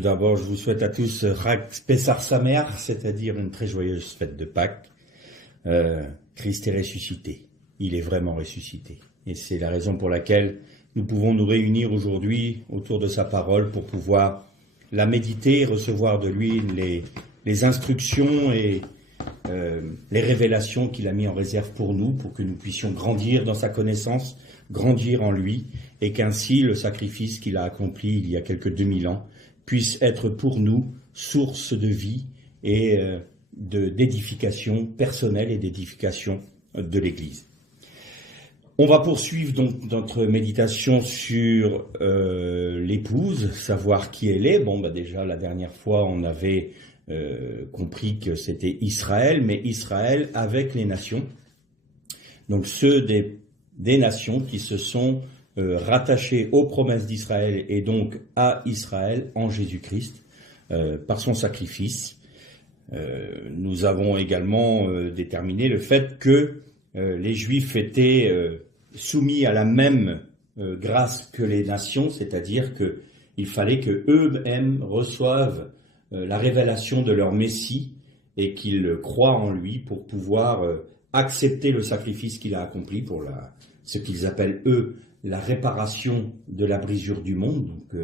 tout d'abord, je vous souhaite à tous Chag Pessach Sameach, c'est-à-dire une très joyeuse fête de Pâques. Christ est ressuscité. Il est vraiment ressuscité. Et c'est la raison pour laquelle nous pouvons nous réunir aujourd'hui autour de sa parole pour pouvoir la méditer et recevoir de lui les instructions et les révélations qu'il a mis en réserve pour nous, pour que nous puissions grandir dans sa connaissance, grandir en lui, et qu'ainsi le sacrifice qu'il a accompli il y a quelques 2000 ans puisse être pour nous source de vie et d'édification personnelle et d'édification de l'Église. On va poursuivre donc notre méditation sur l'épouse, savoir qui elle est. Déjà la dernière fois on avait compris que c'était Israël, mais Israël avec les nations. Donc ceux des nations qui se sont rattachés aux promesses d'Israël et donc à Israël en Jésus-Christ par son sacrifice. Nous avons également déterminé le fait que les Juifs étaient soumis à la même grâce que les nations, c'est-à-dire qu'il fallait que eux-mêmes reçoivent la révélation de leur Messie et qu'ils croient en lui pour pouvoir accepter le sacrifice qu'il a accompli pour ce qu'ils appellent eux la réparation de la brisure du monde, donc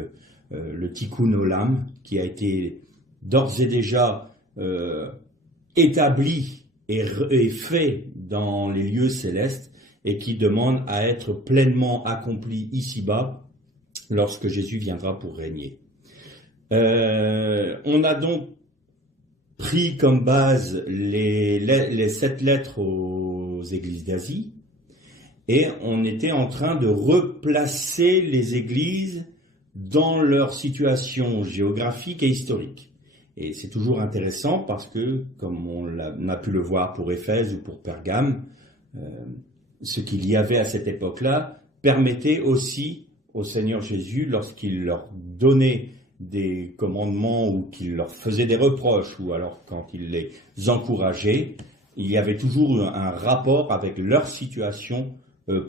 le Tikkun Olam, qui a été d'ores et déjà établi et fait dans les lieux célestes et qui demande à être pleinement accompli ici-bas lorsque Jésus viendra pour régner. On a donc pris comme base les 7 lettres aux églises d'Asie et on était en train de replacer les églises dans leur situation géographique et historique. Et c'est toujours intéressant parce que, comme on a pu le voir pour Éphèse ou pour Pergame, ce qu'il y avait à cette époque-là permettait aussi au Seigneur Jésus, lorsqu'il leur donnait des commandements ou qu'il leur faisait des reproches, ou alors quand il les encourageait, il y avait toujours un rapport avec leur situation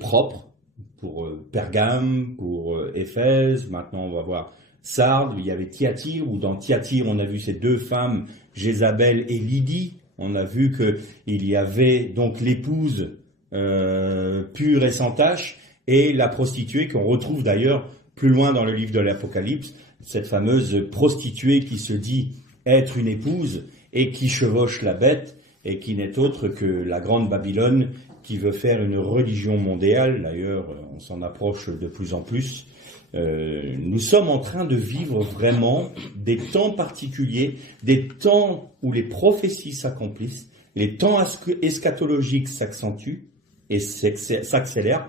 propre, pour Pergame, pour Éphèse, maintenant on va voir Sardes, il y avait Thyatire, où dans Thyatire on a vu ces 2 femmes, Jézabel et Lydie, on a vu qu'il y avait donc l'épouse pure et sans tache, et la prostituée qu'on retrouve d'ailleurs plus loin dans le livre de l'Apocalypse, cette fameuse prostituée qui se dit être une épouse et qui chevauche la bête et qui n'est autre que la grande Babylone qui veut faire une religion mondiale. D'ailleurs, on s'en approche de plus en plus. Nous sommes en train de vivre vraiment des temps particuliers, des temps où les prophéties s'accomplissent, les temps eschatologiques s'accentuent et s'accélèrent,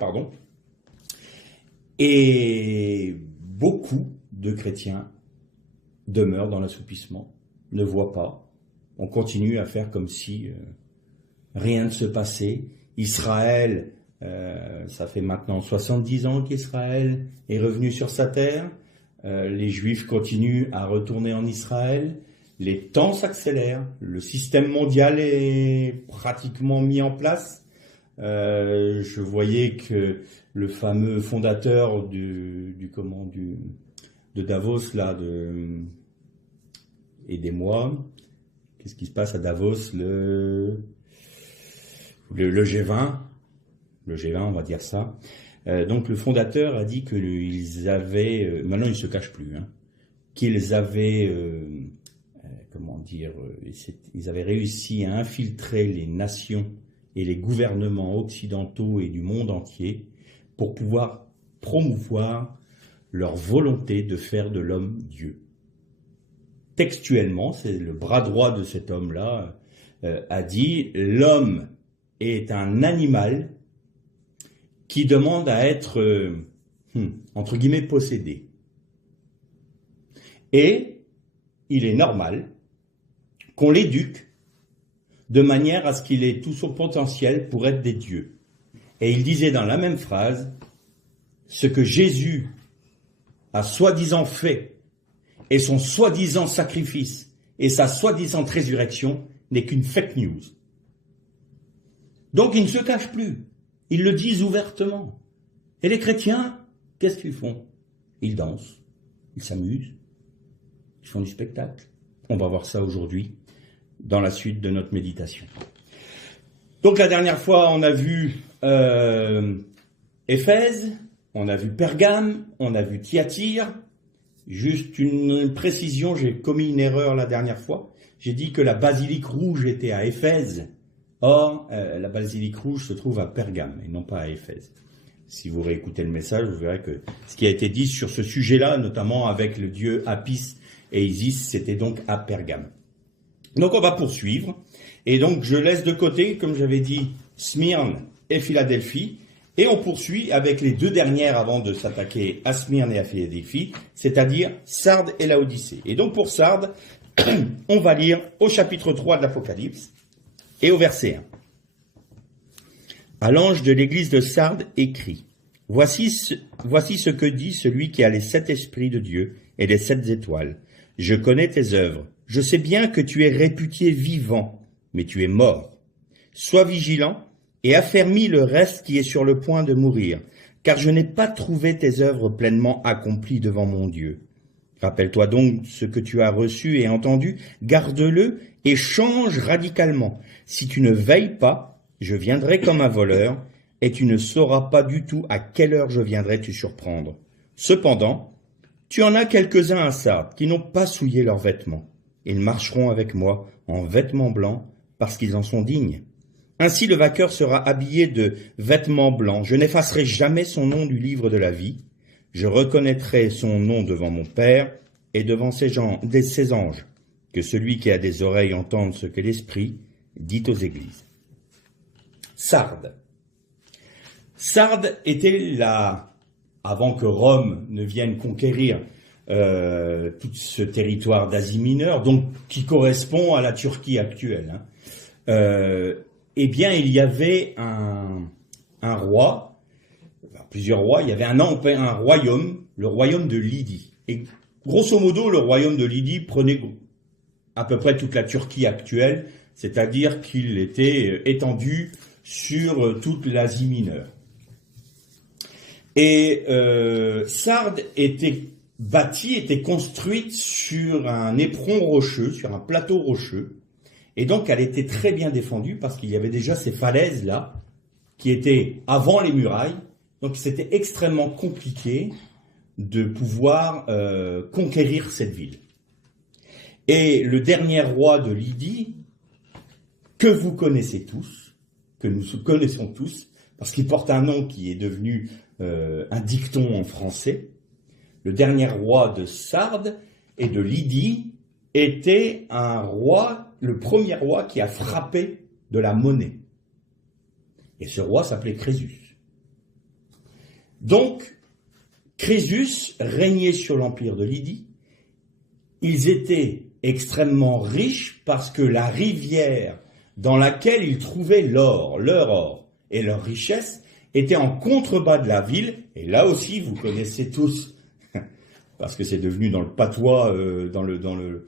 et beaucoup de chrétiens demeurent dans l'assoupissement, ne voient pas. On continue à faire comme si rien ne se passait. Israël, ça fait maintenant 70 ans qu'Israël est revenu sur sa terre. Les Juifs continuent à retourner en Israël. Les temps s'accélèrent. Le système mondial est pratiquement mis en place. Je voyais que le fameux fondateur de Davos, là, aidez-moi, qu'est-ce qui se passe à Davos, le G20, on va dire ça. Donc le fondateur a dit qu'ils avaient, maintenant il ne se cache plus, qu'ils avaient, ils avaient réussi à infiltrer les nations et les gouvernements occidentaux et du monde entier pour pouvoir promouvoir leur volonté de faire de l'homme Dieu. Textuellement, c'est le bras droit de cet homme-là, a dit « L'homme est un animal qui demande à être, entre guillemets, possédé. Et il est normal qu'on l'éduque de manière à ce qu'il ait tout son potentiel pour être des dieux. » Et il disait dans la même phrase, ce que Jésus a soi-disant fait, et son soi-disant sacrifice, et sa soi-disant résurrection, n'est qu'une fake news. Donc ils ne se cachent plus, ils le disent ouvertement. Et les chrétiens, qu'est-ce qu'ils font? Ils dansent, ils s'amusent, Ils font du spectacle. On va voir ça aujourd'hui dans la suite de notre méditation. Donc la dernière fois, on a vu Éphèse, on a vu Pergame, on a vu Thyatire. Juste une précision, j'ai commis une erreur la dernière fois. J'ai dit que la basilique rouge était à Éphèse. Or, la basilique rouge se trouve à Pergame et non pas à Éphèse. Si vous réécoutez le message, vous verrez que ce qui a été dit sur ce sujet-là, notamment avec le dieu Apis et Isis, c'était donc à Pergame. Donc on va poursuivre. Et donc je laisse de côté, comme j'avais dit, Smyrne et Philadelphie. Et on poursuit avec les deux dernières avant de s'attaquer à Smyrne et à Philadelphie, c'est-à-dire Sardes et Laodicée. Et donc pour Sardes, on va lire au chapitre 3 de l'Apocalypse et au verset 1. À l'ange de l'église de Sardes écrit, voici ce que dit celui qui a les 7 esprits de Dieu et les 7 étoiles. Je connais tes œuvres. Je sais bien que tu es réputé vivant, mais tu es mort. Sois vigilant et affermis le reste qui est sur le point de mourir, car je n'ai pas trouvé tes œuvres pleinement accomplies devant mon Dieu. Rappelle-toi donc ce que tu as reçu et entendu, garde-le et change radicalement. Si tu ne veilles pas, je viendrai comme un voleur, et tu ne sauras pas du tout à quelle heure je viendrai te surprendre. Cependant, tu en as quelques-uns à Sardes qui n'ont pas souillé leurs vêtements. Ils marcheront avec moi en vêtements blancs, parce qu'ils en sont dignes. Ainsi le vainqueur sera habillé de vêtements blancs. Je n'effacerai jamais son nom du livre de la vie. Je reconnaîtrai son nom devant mon Père et devant ses anges. Que celui qui a des oreilles entende ce que l'Esprit dit aux églises. Sardes. Sardes était avant que Rome ne vienne conquérir tout ce territoire d'Asie mineure, donc qui correspond à la Turquie actuelle. Eh bien, il y avait un roi, plusieurs rois, il y avait un royaume, le royaume de Lydie. Et grosso modo, le royaume de Lydie prenait à peu près toute la Turquie actuelle, c'est-à-dire qu'il était étendu sur toute l'Asie mineure. Et Sardes était construite sur un éperon rocheux, sur un plateau rocheux, et donc elle était très bien défendue parce qu'il y avait déjà ces falaises-là, qui étaient avant les murailles, donc c'était extrêmement compliqué de pouvoir conquérir cette ville. Et le dernier roi de Lydie, que vous connaissez tous, que nous connaissons tous, parce qu'il porte un nom qui est devenu un dicton en français, le dernier roi de Sardes et de Lydie était un roi, le premier roi qui a frappé de la monnaie. Et ce roi s'appelait Crésus. Donc, Crésus régnait sur l'empire de Lydie. Ils étaient extrêmement riches parce que la rivière dans laquelle ils trouvaient l'or, leur or et leur richesse était en contrebas de la ville. Et là aussi, vous connaissez tous, parce que c'est devenu dans le patois, dans le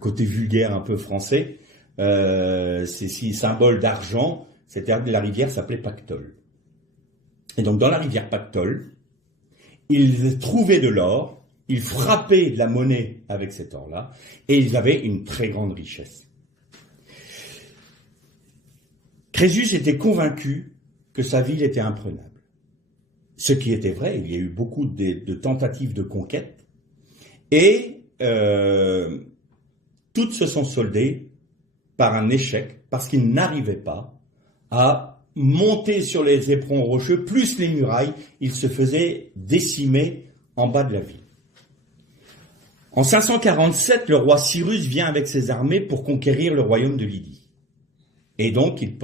côté vulgaire un peu français, ces symboles d'argent, c'est-à-dire que la rivière s'appelait Pactole. Et donc dans la rivière Pactole, ils trouvaient de l'or, ils frappaient de la monnaie avec cet or-là, et ils avaient une très grande richesse. Crésus était convaincu que sa ville était imprenable. Ce qui était vrai, il y a eu beaucoup de tentatives de conquête, et toutes se sont soldées par un échec, parce qu'ils n'arrivaient pas à monter sur les éperons rocheux, plus les murailles, ils se faisaient décimer en bas de la ville. En 547, le roi Cyrus vient avec ses armées pour conquérir le royaume de Lydie. Et donc, il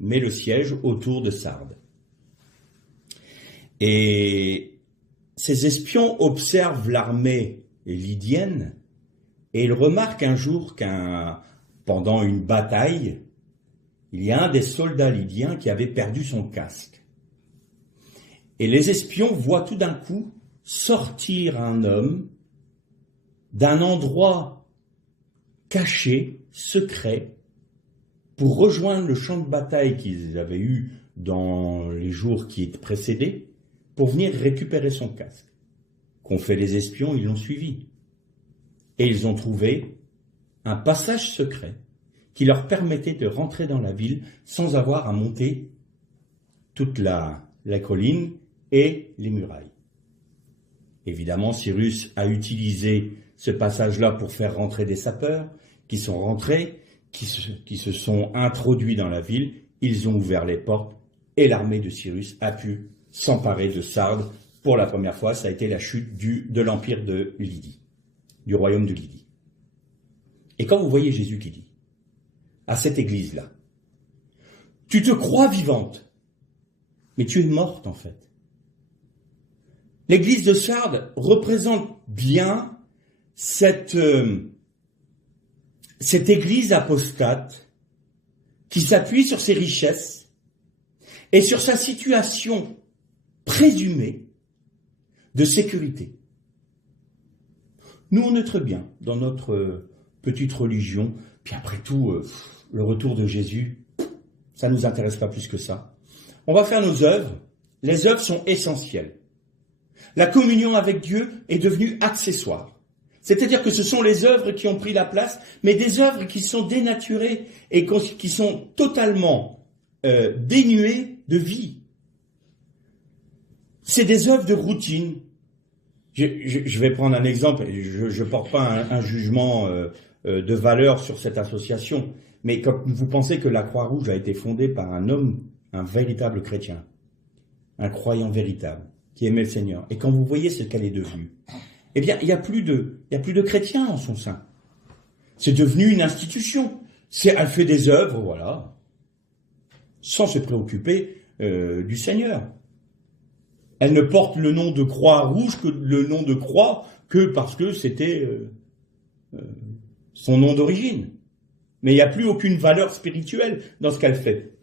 met le siège autour de Sardes. Et ces espions observent l'armée lydienne et ils remarquent un jour pendant une bataille, il y a un des soldats lydiens qui avait perdu son casque. Et les espions voient tout d'un coup sortir un homme d'un endroit caché, secret, pour rejoindre le champ de bataille qu'ils avaient eu dans les jours qui précédaient, pour venir récupérer son casque. qu'ont fait les espions, ils l'ont suivi. Et ils ont trouvé un passage secret qui leur permettait de rentrer dans la ville sans avoir à monter toute la colline et les murailles. Évidemment, Cyrus a utilisé ce passage-là pour faire rentrer des sapeurs qui sont rentrés, qui se sont introduits dans la ville, ils ont ouvert les portes et l'armée de Cyrus a pu s'emparer de Sardes. Pour la première fois, ça a été la chute de l'empire de Lydie, du royaume de Lydie. Et quand vous voyez Jésus qui dit à cette église-là, tu te crois vivante, mais tu es morte en fait. L'église de Sardes représente bien cette église apostate qui s'appuie sur ses richesses et sur sa situation présumée de sécurité. Nous, on est très bien dans notre petite religion, puis après tout, le retour de Jésus, ça ne nous intéresse pas plus que ça. On va faire nos œuvres. Les œuvres sont essentielles. La communion avec Dieu est devenue accessoire. C'est-à-dire que ce sont les œuvres qui ont pris la place, mais des œuvres qui sont dénaturées et qui sont totalement dénuées de vie. C'est des œuvres de routine. Je vais prendre un exemple, je ne porte pas un jugement de valeur sur cette association, mais quand vous pensez que la Croix-Rouge a été fondée par un homme, un véritable chrétien, un croyant véritable, qui aimait le Seigneur, et quand vous voyez ce qu'elle est devenue, eh bien, il n'y a plus de chrétiens en son sein. C'est devenu une institution. Elle fait des œuvres, voilà, sans se préoccuper du Seigneur. Elle ne porte le nom de Croix-Rouge que parce que c'était son nom d'origine. Mais il n'y a plus aucune valeur spirituelle dans ce qu'elle fait.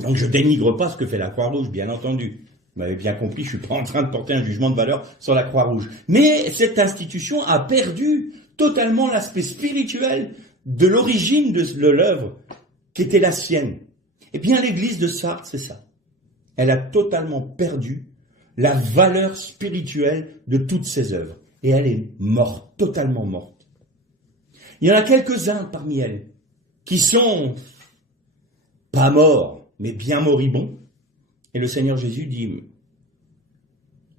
Donc je dénigre pas ce que fait la Croix-Rouge, bien entendu. Vous m'avez bien compris, je ne suis pas en train de porter un jugement de valeur sur la Croix-Rouge. Mais cette institution a perdu totalement l'aspect spirituel de l'origine de l'œuvre qui était la sienne. Eh bien, l'église de Sardes, c'est ça. Elle a totalement perdu la valeur spirituelle de toutes ses œuvres. Et elle est morte, totalement morte. Il y en a quelques-uns parmi elles qui sont pas morts, mais bien moribonds. Et le Seigneur Jésus dit,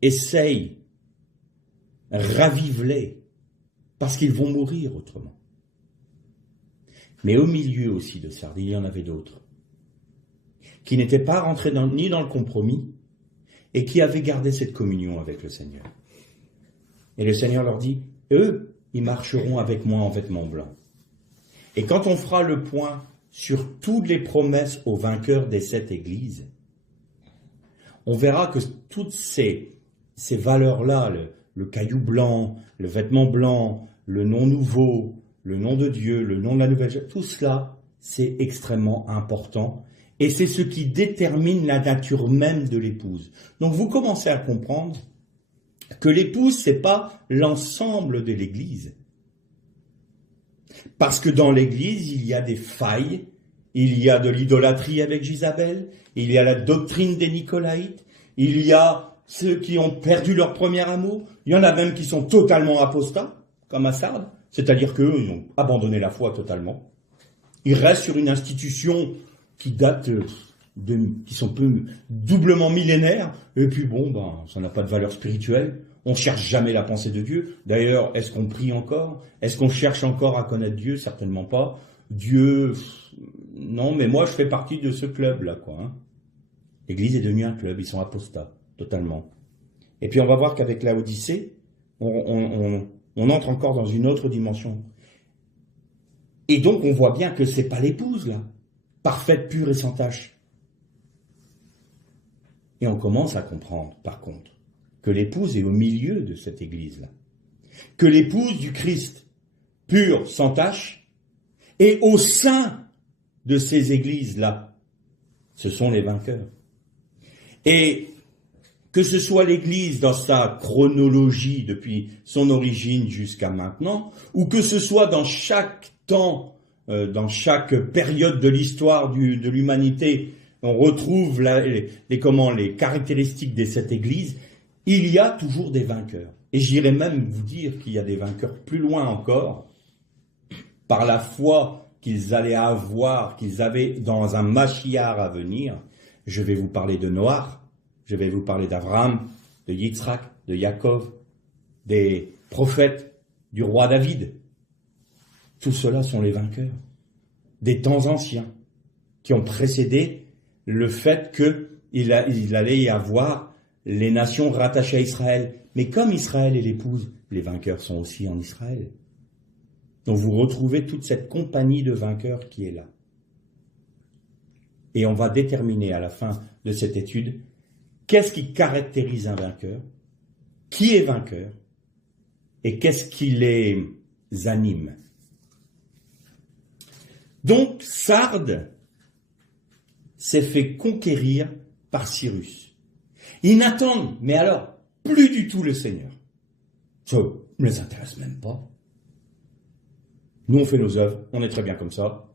essaye, ravive-les, parce qu'ils vont mourir autrement. Mais au milieu aussi de Sardes, il y en avait d'autres, qui n'étaient pas rentrés ni dans le compromis, et qui avaient gardé cette communion avec le Seigneur. Et le Seigneur leur dit, eux, ils marcheront avec moi en vêtements blancs. Et quand on fera le point sur toutes les promesses aux vainqueurs des 7 églises, on verra que toutes ces valeurs-là, le caillou blanc, le vêtement blanc, le nom nouveau, le nom de Dieu, le nom de la nouvelle, tout cela, c'est extrêmement important. Et c'est ce qui détermine la nature même de l'épouse. Donc vous commencez à comprendre que l'épouse, c'est pas l'ensemble de l'Église. Parce que dans l'Église, il y a des failles, il y a de l'idolâtrie avec Jézabel, il y a la doctrine des Nicolaïtes, il y a ceux qui ont perdu leur premier amour, il y en a même qui sont totalement apostats, comme à Sardes, c'est-à-dire qu'eux, ils ont abandonné la foi totalement. Ils restent sur une institution qui date qui sont peu doublement millénaires, et puis ça n'a pas de valeur spirituelle. On cherche jamais la pensée de Dieu. D'ailleurs, est-ce qu'on prie encore? Est-ce qu'on cherche encore à connaître Dieu? Certainement pas. Dieu, non, mais moi je fais partie de ce club-là, quoi. L'Église est devenue un club, ils sont apostats, totalement. Et puis on va voir qu'avec la Odyssée, on entre encore dans une autre dimension. Et donc on voit bien que c'est pas l'épouse, là, parfaite, pure et sans tache. Et on commence à comprendre, par contre, que l'épouse est au milieu de cette Église-là. Que l'épouse du Christ, pure, sans tache, est au sein de ces Églises-là. Ce sont les vainqueurs. Et que ce soit l'Église dans sa chronologie depuis son origine jusqu'à maintenant, ou que ce soit dans chaque temps, dans chaque période de l'histoire de l'humanité, on retrouve les caractéristiques de cette Église, il y a toujours des vainqueurs. Et j'irais même vous dire qu'il y a des vainqueurs plus loin encore, par la foi qu'ils allaient avoir, qu'ils avaient dans un Mashiach à venir. Je vais vous parler de Noach, je vais vous parler d'Abraham, de Yitzhak, de Yaakov, des prophètes, du roi David. Tout cela sont les vainqueurs des temps anciens qui ont précédé le fait qu'il allait y avoir les nations rattachées à Israël. Mais comme Israël est l'épouse, les vainqueurs sont aussi en Israël. Donc vous retrouvez toute cette compagnie de vainqueurs qui est là. Et on va déterminer à la fin de cette étude qu'est-ce qui caractérise un vainqueur, qui est vainqueur et qu'est-ce qui les anime. Donc Sardes s'est fait conquérir par Cyrus. Ils n'attendent, mais alors, plus du tout le Seigneur. Ça ne les intéresse même pas. Nous, on fait nos œuvres, on est très bien comme ça,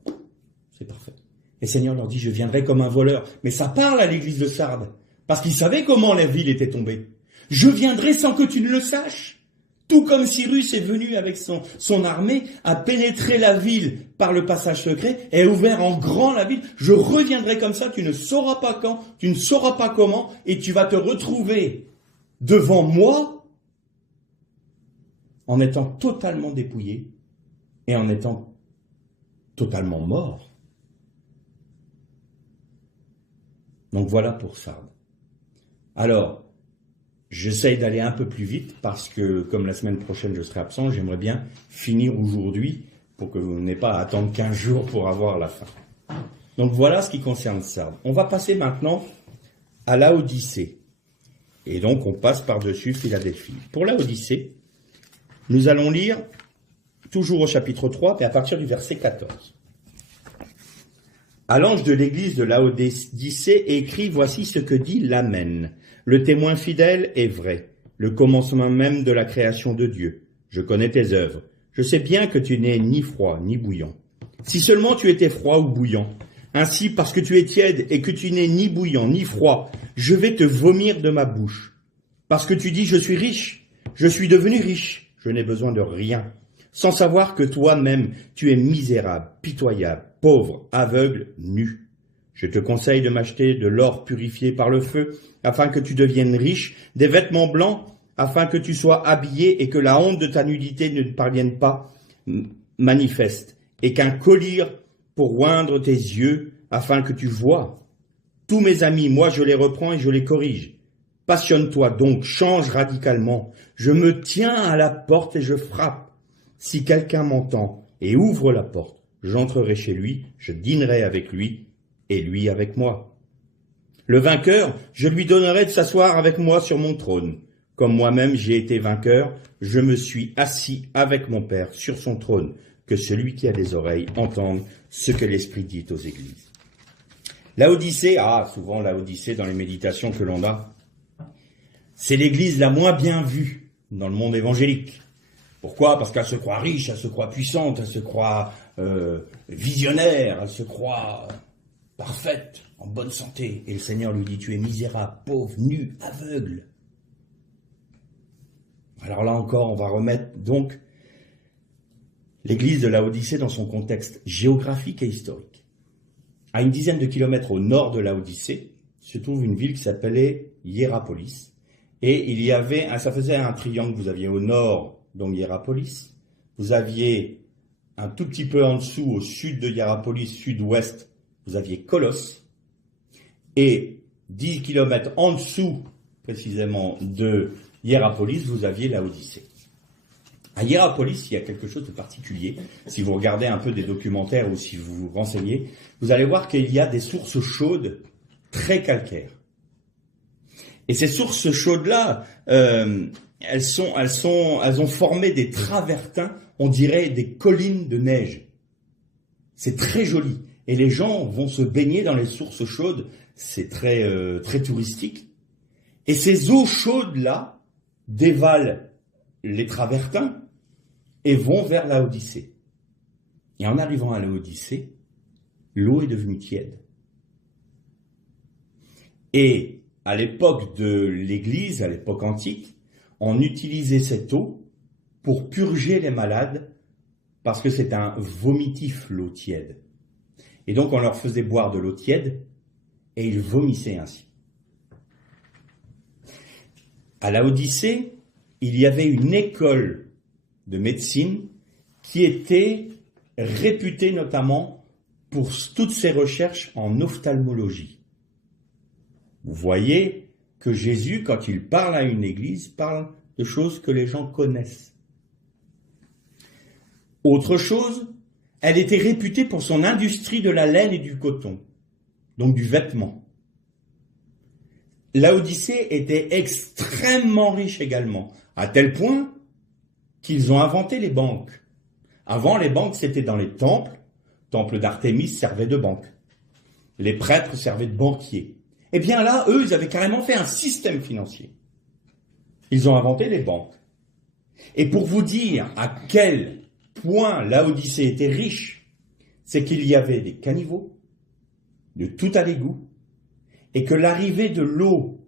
c'est parfait. Et le Seigneur leur dit, je viendrai comme un voleur. Mais ça parle à l'église de Sardes, parce qu'ils savaient comment la ville était tombée. Je viendrai sans que tu ne le saches. Tout comme Cyrus est venu avec son armée, a pénétré la ville par le passage secret et a ouvert en grand la ville, je reviendrai comme ça, tu ne sauras pas quand, tu ne sauras pas comment, et tu vas te retrouver devant moi en étant totalement dépouillé et en étant totalement mort. Donc voilà pour Sardes. Alors, j'essaye d'aller un peu plus vite parce que, comme la semaine prochaine je serai absent, j'aimerais bien finir aujourd'hui pour que vous n'ayez pas à attendre 15 jours pour avoir la fin. Donc voilà ce qui concerne Sardes. On va passer maintenant à Laodicée. Et donc on passe par-dessus Philadelphie. Pour Laodicée, nous allons lire toujours au chapitre 3, mais à partir du verset 14. À l'ange de l'église de Laodicée écrit, voici ce que dit l'Amen. Le témoin fidèle est vrai, le commencement même de la création de Dieu. Je connais tes œuvres. Je sais bien que tu n'es ni froid ni bouillant. Si seulement tu étais froid ou bouillant. Ainsi, parce que tu es tiède et que tu n'es ni bouillant ni froid, je vais te vomir de ma bouche. Parce que tu dis, je suis riche, je suis devenu riche, je n'ai besoin de rien. Sans savoir que toi-même, tu es misérable, pitoyable, pauvre, aveugle, nu. Je te conseille de m'acheter de l'or purifié par le feu, afin que tu deviennes riche, des vêtements blancs, afin que tu sois habillé et que la honte de ta nudité ne te parvienne pas manifeste, et qu'un collier pour oindre tes yeux, afin que tu vois. Tous mes amis, moi je les reprends et je les corrige. Passionne-toi donc, change radicalement. Je me tiens à la porte et je frappe. Si quelqu'un m'entend et ouvre la porte, j'entrerai chez lui, je dînerai avec lui, et lui avec moi. Le vainqueur, je lui donnerai de s'asseoir avec moi sur mon trône. Comme moi-même j'ai été vainqueur, je me suis assis avec mon Père sur son trône. Que celui qui a des oreilles entende ce que l'Esprit dit aux églises. Laodicée, souvent Laodicée dans les méditations que l'on a, c'est l'église la moins bien vue dans le monde évangélique. Pourquoi ? Parce qu'elle se croit riche, elle se croit puissante, elle se croit visionnaire, elle se croit parfaite, en bonne santé. Et le Seigneur lui dit, tu es misérable, pauvre, nu, aveugle. Alors là encore, on va remettre donc l'église de Laodicée dans son contexte géographique et historique. À une dizaine de kilomètres au nord de Laodicée se trouve une ville qui s'appelait Hiérapolis. Et il y avait, ça faisait un triangle, vous aviez au nord, donc Hiérapolis, vous aviez un tout petit peu en dessous, au sud de Hiérapolis, sud-ouest, vous aviez Colosse, et 10 kilomètres en dessous, précisément, de Hiérapolis, vous aviez Laodicée. À Hiérapolis, il y a quelque chose de particulier. Si vous regardez un peu des documentaires ou si vous vous renseignez, vous allez voir qu'il y a des sources chaudes très calcaires. Et ces sources chaudes-là, elles ont formé des travertins, on dirait des collines de neige. C'est très joli. Et les gens vont se baigner dans les sources chaudes. C'est très, très touristique. Et ces eaux chaudes-là dévalent les travertins et vont vers Laodicée. Et en arrivant à Laodicée, l'eau est devenue tiède. Et à l'époque de l'Église, à l'époque antique, on utilisait cette eau pour purger les malades, parce que c'est un vomitif, l'eau tiède. Et donc on leur faisait boire de l'eau tiède, et ils vomissaient ainsi. À Laodicée, il y avait une école de médecine qui était réputée notamment pour toutes ses recherches en ophtalmologie. Vous voyez que Jésus, quand il parle à une église, parle de choses que les gens connaissent. Autre chose, elle était réputée pour son industrie de la laine et du coton, donc du vêtement. Laodicée était extrêmement riche également, à tel point qu'ils ont inventé les banques. Avant, les banques, c'était dans les temples. Le temple d'Artémis servait de banque. Les prêtres servaient de banquiers. Eh bien là, eux, ils avaient carrément fait un système financier. Ils ont inventé les banques. Et pour vous dire à quel point Laodicée était riche, c'est qu'il y avait des caniveaux, de tout à l'égout, et que l'arrivée de l'eau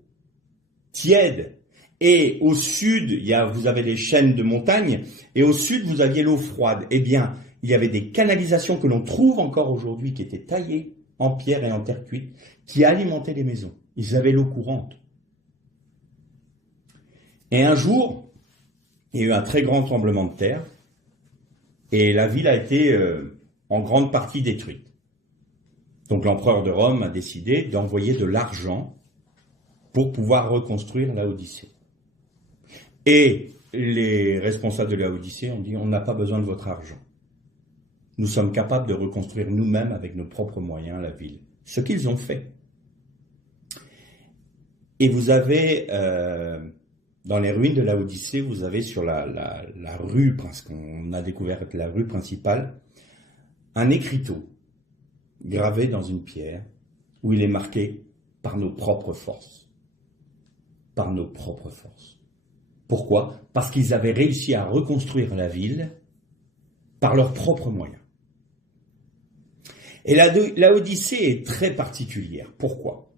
tiède, et au sud, vous avez les chaînes de montagnes, et au sud, vous aviez l'eau froide. Eh bien, il y avait des canalisations que l'on trouve encore aujourd'hui, qui étaient taillées en pierre et en terre cuite, qui alimentaient les maisons. Ils avaient l'eau courante. Et un jour, il y a eu un très grand tremblement de terre, et la ville a été en grande partie détruite. Donc l'empereur de Rome a décidé d'envoyer de l'argent pour pouvoir reconstruire Laodicée. Et les responsables de Laodicée ont dit, on n'a pas besoin de votre argent. Nous sommes capables de reconstruire nous-mêmes avec nos propres moyens la ville. Ce qu'ils ont fait. Et vous avez, dans les ruines de Laodicée, vous avez sur la rue, parce qu'on a découvert la rue principale, un écriteau gravé dans une pierre où il est marqué « par nos propres forces ». Par nos propres forces. Pourquoi ? Parce qu'ils avaient réussi à reconstruire la ville par leurs propres moyens. Et Laodicée est très particulière. Pourquoi ?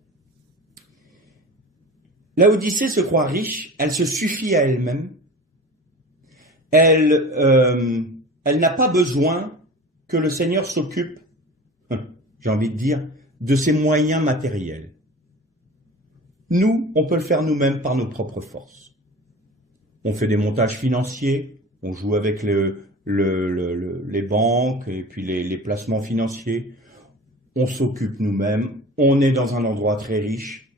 Laodicée se croit riche, elle se suffit à elle-même, elle n'a pas besoin que le Seigneur s'occupe, j'ai envie de dire, de ses moyens matériels. Nous, on peut le faire nous-mêmes par nos propres forces. On fait des montages financiers, on joue avec les banques et puis les placements financiers. On s'occupe nous-mêmes, on est dans un endroit très riche,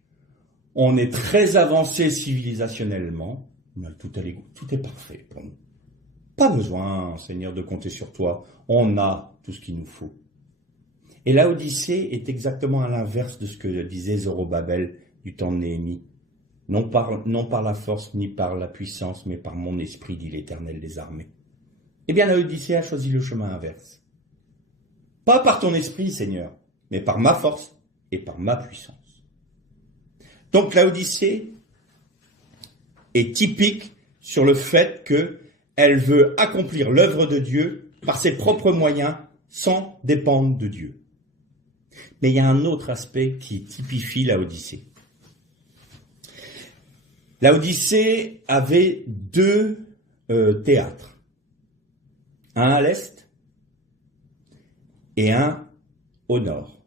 on est très avancé civilisationnellement, tout est parfait pour nous. Pas besoin, Seigneur, de compter sur toi, on a tout ce qu'il nous faut. Et Laodicée est exactement à l'inverse de ce que disait Zorobabel du temps de Néhémie. Non par la force ni par la puissance, mais par mon esprit, dit l'Éternel des armées. Eh bien, Laodicée a choisi le chemin inverse. Pas par ton esprit, Seigneur, mais par ma force et par ma puissance. Donc, Laodicée est typique sur le fait qu'elle veut accomplir l'œuvre de Dieu par ses propres moyens, sans dépendre de Dieu. Mais il y a un autre aspect qui typifie Laodicée. Laodicée avait deux théâtres, un à l'est et un au nord.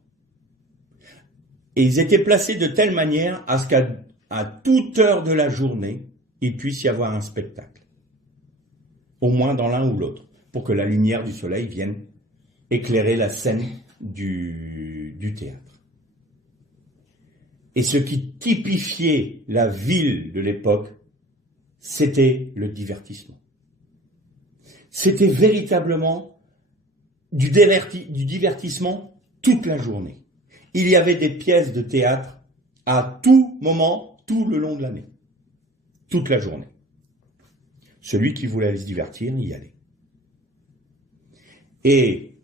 Et ils étaient placés de telle manière à ce qu'à toute heure de la journée, il puisse y avoir un spectacle, au moins dans l'un ou l'autre, pour que la lumière du soleil vienne éclairer la scène du théâtre. Et ce qui typifiait la ville de l'époque, c'était le divertissement. C'était véritablement du divertissement toute la journée. Il y avait des pièces de théâtre à tout moment, tout le long de l'année. Toute la journée. Celui qui voulait se divertir, y allait. Et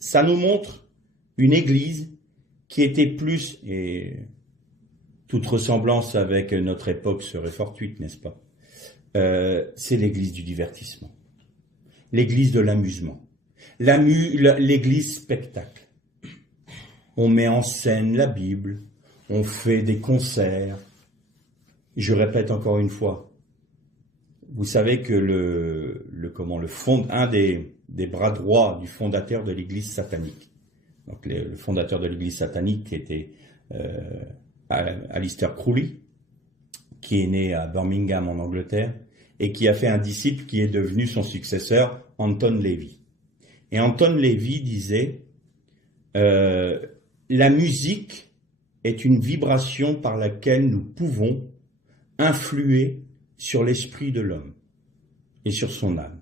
ça nous montre une église qui était plus, et toute ressemblance avec notre époque serait fortuite, n'est-ce pas ? C'est l'église du divertissement, l'église de l'amusement, l'église spectacle. On met en scène la Bible, on fait des concerts. Je répète encore une fois, vous savez que un des bras droits du fondateur de l'Église satanique, donc le fondateur de l'Église satanique était Aleister Crowley, qui est né à Birmingham en Angleterre et qui a fait un disciple qui est devenu son successeur, Anton LaVey. Et Anton LaVey disait la musique est une vibration par laquelle nous pouvons influer sur l'esprit de l'homme et sur son âme.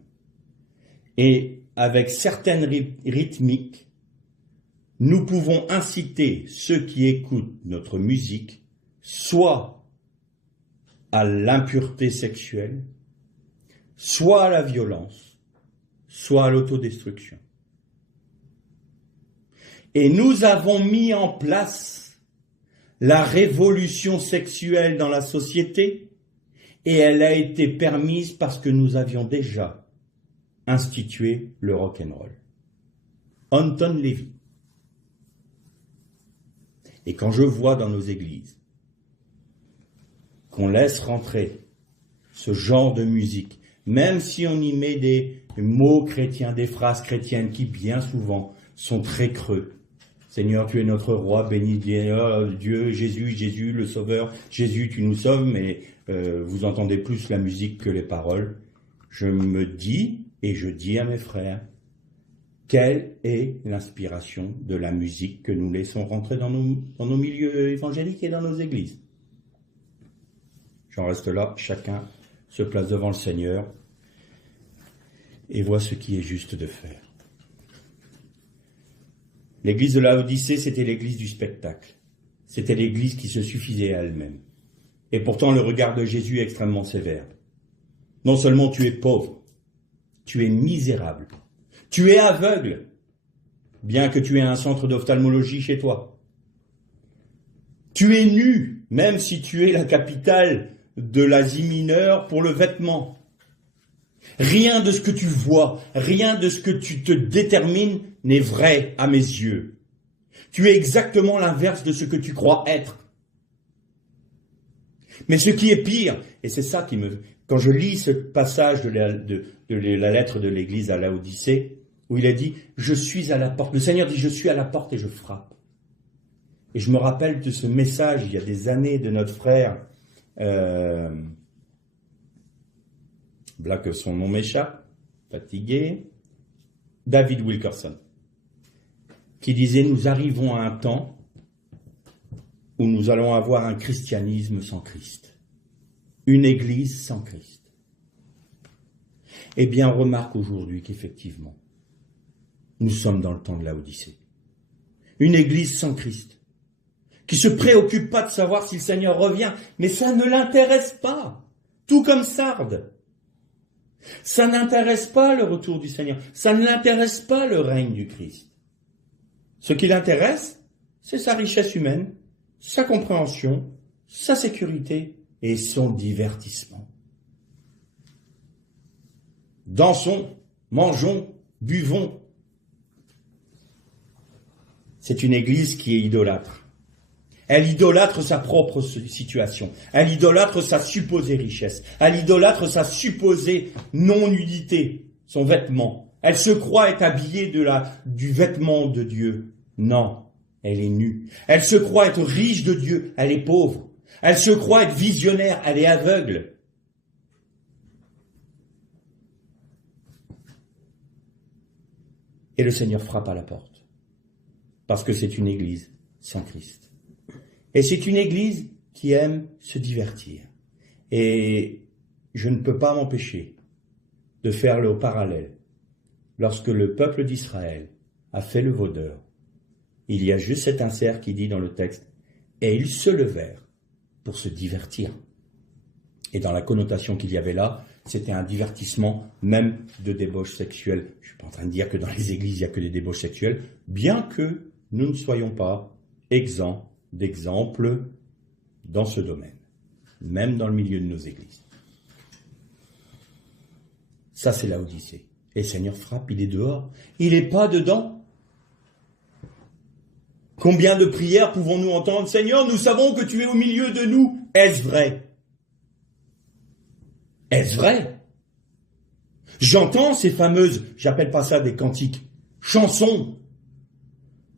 Et avec certaines rythmiques, nous pouvons inciter ceux qui écoutent notre musique soit à l'impureté sexuelle, soit à la violence, soit à l'autodestruction. Et nous avons mis en place la révolution sexuelle dans la société, et elle a été permise parce que nous avions déjà institué le rock'n'roll. Anton LaVey. Et quand je vois dans nos églises qu'on laisse rentrer ce genre de musique, même si on y met des mots chrétiens, des phrases chrétiennes qui bien souvent sont très creux. Seigneur, tu es notre roi, béni Dieu, Jésus, Jésus, le Sauveur, Jésus, tu nous sauves, mais vous entendez plus la musique que les paroles. Je me dis, et je dis à mes frères, quelle est l'inspiration de la musique que nous laissons rentrer dans nos milieux évangéliques et dans nos églises? J'en reste là, chacun se place devant le Seigneur et voit ce qui est juste de faire. L'église de Laodicée, c'était l'église du spectacle. C'était l'église qui se suffisait à elle-même. Et pourtant, le regard de Jésus est extrêmement sévère. Non seulement tu es pauvre, tu es misérable, tu es aveugle, bien que tu aies un centre d'ophtalmologie chez toi. Tu es nu, même si tu es la capitale de l'Asie mineure pour le vêtement. Rien de ce que tu vois, rien de ce que tu te détermines n'est vrai à mes yeux. Tu es exactement l'inverse de ce que tu crois être. Mais ce qui est pire, et c'est ça qui quand je lis ce passage de la lettre de l'église à Laodicée, où il a dit, je suis à la porte. Le Seigneur dit, je suis à la porte et je frappe. Et je me rappelle de ce message, il y a des années, de notre frère, là que son nom m'échappe, fatigué, David Wilkerson, qui disait, nous arrivons à un temps où nous allons avoir un christianisme sans Christ, une église sans Christ. Eh bien, on remarque aujourd'hui qu'effectivement, nous sommes dans le temps de Laodicée. Une église sans Christ, qui se préoccupe pas de savoir si le Seigneur revient, mais ça ne l'intéresse pas, tout comme Sardes. Ça n'intéresse pas le retour du Seigneur, ça ne l'intéresse pas le règne du Christ. Ce qui l'intéresse, c'est sa richesse humaine, sa compréhension, sa sécurité et son divertissement. Dansons, mangeons, buvons. C'est une église qui est idolâtre. Elle idolâtre sa propre situation. Elle idolâtre sa supposée richesse. Elle idolâtre sa supposée non-nudité, son vêtement. Elle se croit être habillée du vêtement de Dieu. Non, elle est nue. Elle se croit être riche de Dieu. Elle est pauvre. Elle se croit être visionnaire. Elle est aveugle. Et le Seigneur frappe à la porte. Parce que c'est une église sans Christ. Et c'est une église qui aime se divertir. Et je ne peux pas m'empêcher de faire le parallèle. Lorsque le peuple d'Israël a fait le vaudeur, il y a juste cet insert qui dit dans le texte « Et ils se levèrent pour se divertir ». Et dans la connotation qu'il y avait là, c'était un divertissement même de débauche sexuelle. Je ne suis pas en train de dire que dans les églises, il n'y a que des débauches sexuelles, bien que nous ne soyons pas exempts d'exemples dans ce domaine, même dans le milieu de nos églises. Ça, c'est Laodicée. Et le Seigneur frappe, il est dehors. Il n'est pas dedans. Combien de prières pouvons-nous entendre? Seigneur, nous savons que tu es au milieu de nous. Est-ce vrai? Est-ce vrai? J'entends ces fameuses, j'appelle pas ça des cantiques, chansons.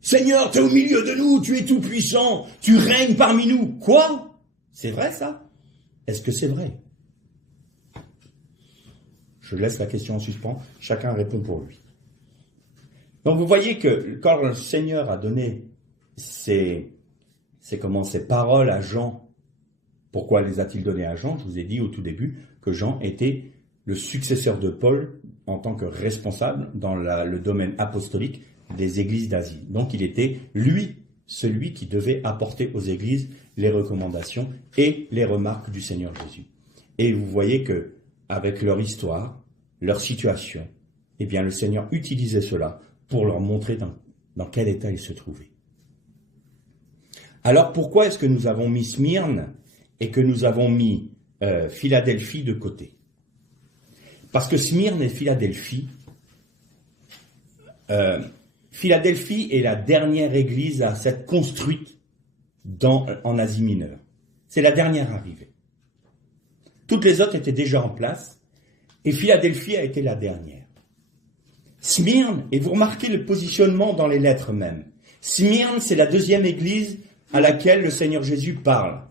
Seigneur, tu es au milieu de nous, tu es tout puissant, tu règnes parmi nous. Quoi? C'est vrai ça? Est-ce que c'est vrai? Je laisse la question en suspens, chacun répond pour lui. Donc vous voyez que quand le Seigneur a donné ses paroles à Jean, pourquoi les a-t-il données à Jean? Je vous ai dit au tout début que Jean était le successeur de Paul en tant que responsable dans le domaine apostolique des églises d'Asie. Donc il était, lui, celui qui devait apporter aux églises les recommandations et les remarques du Seigneur Jésus. Et vous voyez que avec leur histoire, leur situation, eh bien le Seigneur utilisait cela pour leur montrer dans quel état ils se trouvaient. Alors pourquoi est-ce que nous avons mis Smyrne et que nous avons mis Philadelphie de côté? Parce que Smyrne et Philadelphie, Philadelphie est la dernière église à s'être construite en Asie mineure. C'est la dernière arrivée. Toutes les autres étaient déjà en place et Philadelphie a été la dernière. Smyrne, et vous remarquez le positionnement dans les lettres même. Smyrne, c'est la deuxième église à laquelle le Seigneur Jésus parle.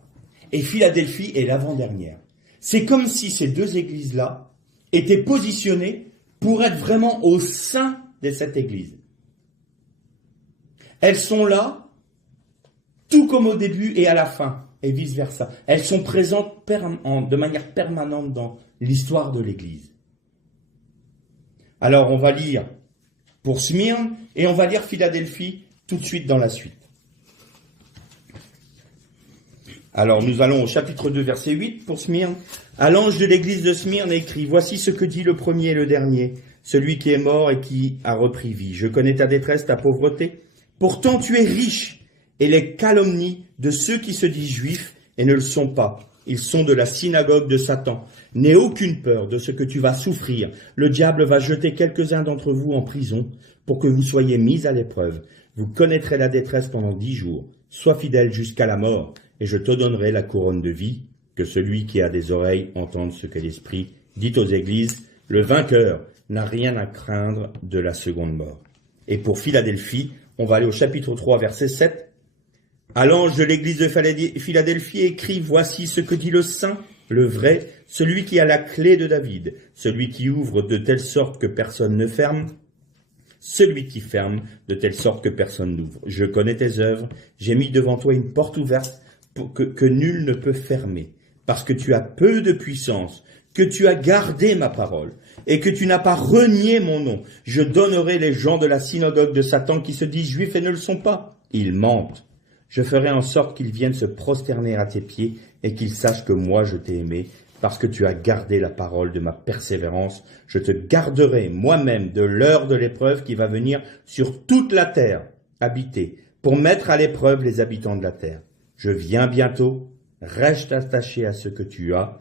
Et Philadelphie est l'avant-dernière. C'est comme si ces deux églises-là étaient positionnées pour être vraiment au sein de cette église. Elles sont là, tout comme au début et à la fin, et vice-versa. Elles sont présentes de manière permanente dans l'histoire de l'église. Alors on va lire pour Smyrne et on va lire Philadelphie tout de suite dans la suite. Alors nous allons au chapitre 2 verset 8 pour Smyrne. À l'ange de l'église de Smyrne écrit, voici ce que dit le premier et le dernier, celui qui est mort et qui a repris vie. Je connais ta détresse, ta pauvreté. Pourtant tu es riche et les calomnies de ceux qui se disent juifs et ne le sont pas. Ils sont de la synagogue de Satan. N'aie aucune peur de ce que tu vas souffrir. Le diable va jeter quelques-uns d'entre vous en prison pour que vous soyez mis à l'épreuve. Vous connaîtrez la détresse pendant 10 jours. Sois fidèle jusqu'à la mort et je te donnerai la couronne de vie. Que celui qui a des oreilles entende ce que l'Esprit dit aux églises. Le vainqueur n'a rien à craindre de la seconde mort. Et pour Philadelphie, on va aller au chapitre 3, verset 7. À l'ange de l'église de Philadelphie écrit, voici ce que dit le saint, le vrai, celui qui a la clé de David, celui qui ouvre de telle sorte que personne ne ferme, celui qui ferme de telle sorte que personne n'ouvre. Je connais tes œuvres, j'ai mis devant toi une porte ouverte que nul ne peut fermer, parce que tu as peu de puissance, que tu as gardé ma parole, et que tu n'as pas renié mon nom. Je donnerai les gens de la synagogue de Satan qui se disent juifs et ne le sont pas. Ils mentent. Je ferai en sorte qu'ils viennent se prosterner à tes pieds et qu'ils sachent que moi je t'ai aimé, parce que tu as gardé la parole de ma persévérance. Je te garderai moi-même de l'heure de l'épreuve qui va venir sur toute la terre habitée, pour mettre à l'épreuve les habitants de la terre. Je viens bientôt, reste attaché à ce que tu as,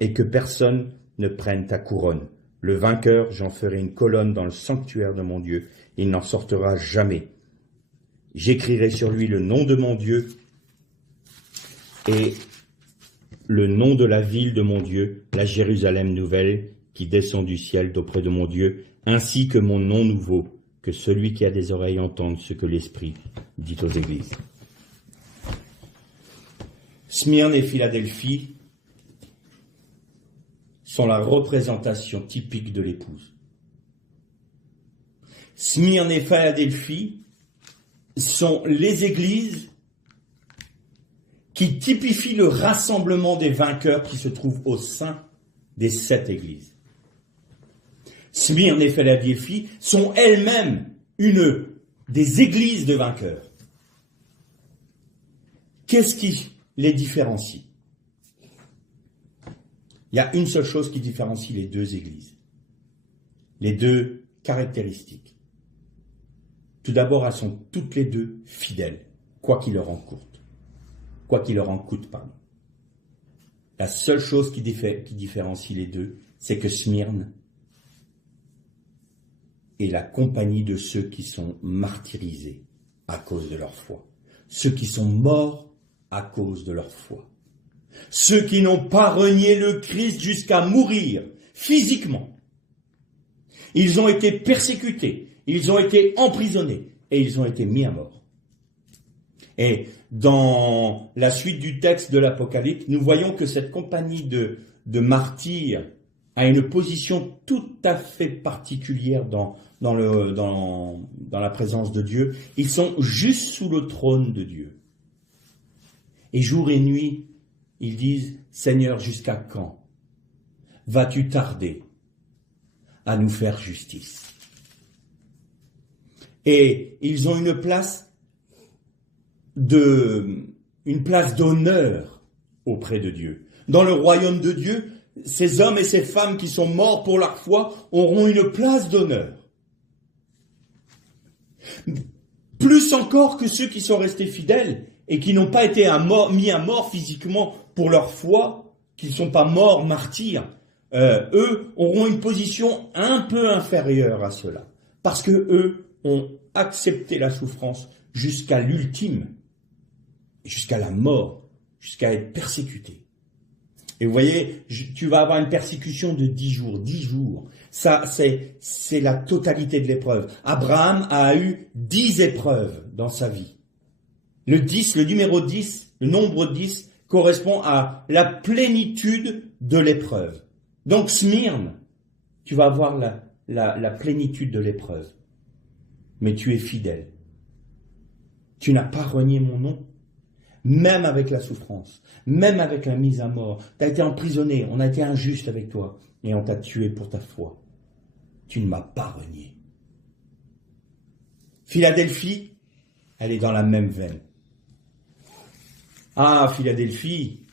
et que personne ne prenne ta couronne. Le vainqueur, j'en ferai une colonne dans le sanctuaire de mon Dieu, il n'en sortira jamais. J'écrirai sur lui le nom de mon Dieu et le nom de la ville de mon Dieu, la Jérusalem nouvelle, qui descend du ciel d'auprès de mon Dieu, ainsi que mon nom nouveau, que celui qui a des oreilles entende ce que l'Esprit dit aux églises. Smyrne et Philadelphie sont la représentation typique de l'épouse. Smyrne et Philadelphie sont les églises qui typifient le rassemblement des vainqueurs qui se trouvent au sein des 7 églises. Smyrne et Philadelphie sont elles-mêmes une des églises de vainqueurs. Qu'est-ce qui les différencie? Il y a une seule chose qui différencie les deux églises, les deux caractéristiques. Tout d'abord, elles sont toutes les deux fidèles, quoi qu'il leur en coûte. La seule chose qui différencie les deux, c'est que Smyrne est la compagnie de ceux qui sont martyrisés à cause de leur foi, ceux qui sont morts à cause de leur foi, ceux qui n'ont pas renié le Christ jusqu'à mourir physiquement, Ils ont été persécutés, ils ont été emprisonnés et ils ont été mis à mort. Et dans la suite du texte de l'Apocalypse, nous voyons que cette compagnie de martyrs a une position tout à fait particulière dans la présence de Dieu. Ils sont juste sous le trône de Dieu. Et jour et nuit, ils disent, Seigneur, jusqu'à quand vas-tu tarder à nous faire justice? Et ils ont une place d'honneur auprès de Dieu. Dans le royaume de Dieu, ces hommes et ces femmes qui sont morts pour leur foi auront une place d'honneur. Plus encore que ceux qui sont restés fidèles et qui n'ont pas été mis à mort physiquement pour leur foi, qui ne sont pas morts martyrs, eux auront une position un peu inférieure à cela. Parce que eux ont accepté la souffrance jusqu'à l'ultime, jusqu'à la mort, jusqu'à être persécutés. Et vous voyez, tu vas avoir une persécution de 10 jours. 10 jours. Ça, c'est la totalité de l'épreuve. Abraham a eu 10 épreuves dans sa vie. Le numéro 10, le nombre 10, correspond à la plénitude de l'épreuve. Donc, Smyrne, tu vas avoir la plénitude de l'épreuve. Mais tu es fidèle. Tu n'as pas renié mon nom. Même avec la souffrance, même avec la mise à mort, tu as été emprisonné, on a été injuste avec toi, et on t'a tué pour ta foi. Tu ne m'as pas renié. Philadelphie, elle est dans la même veine. Ah, Philadelphie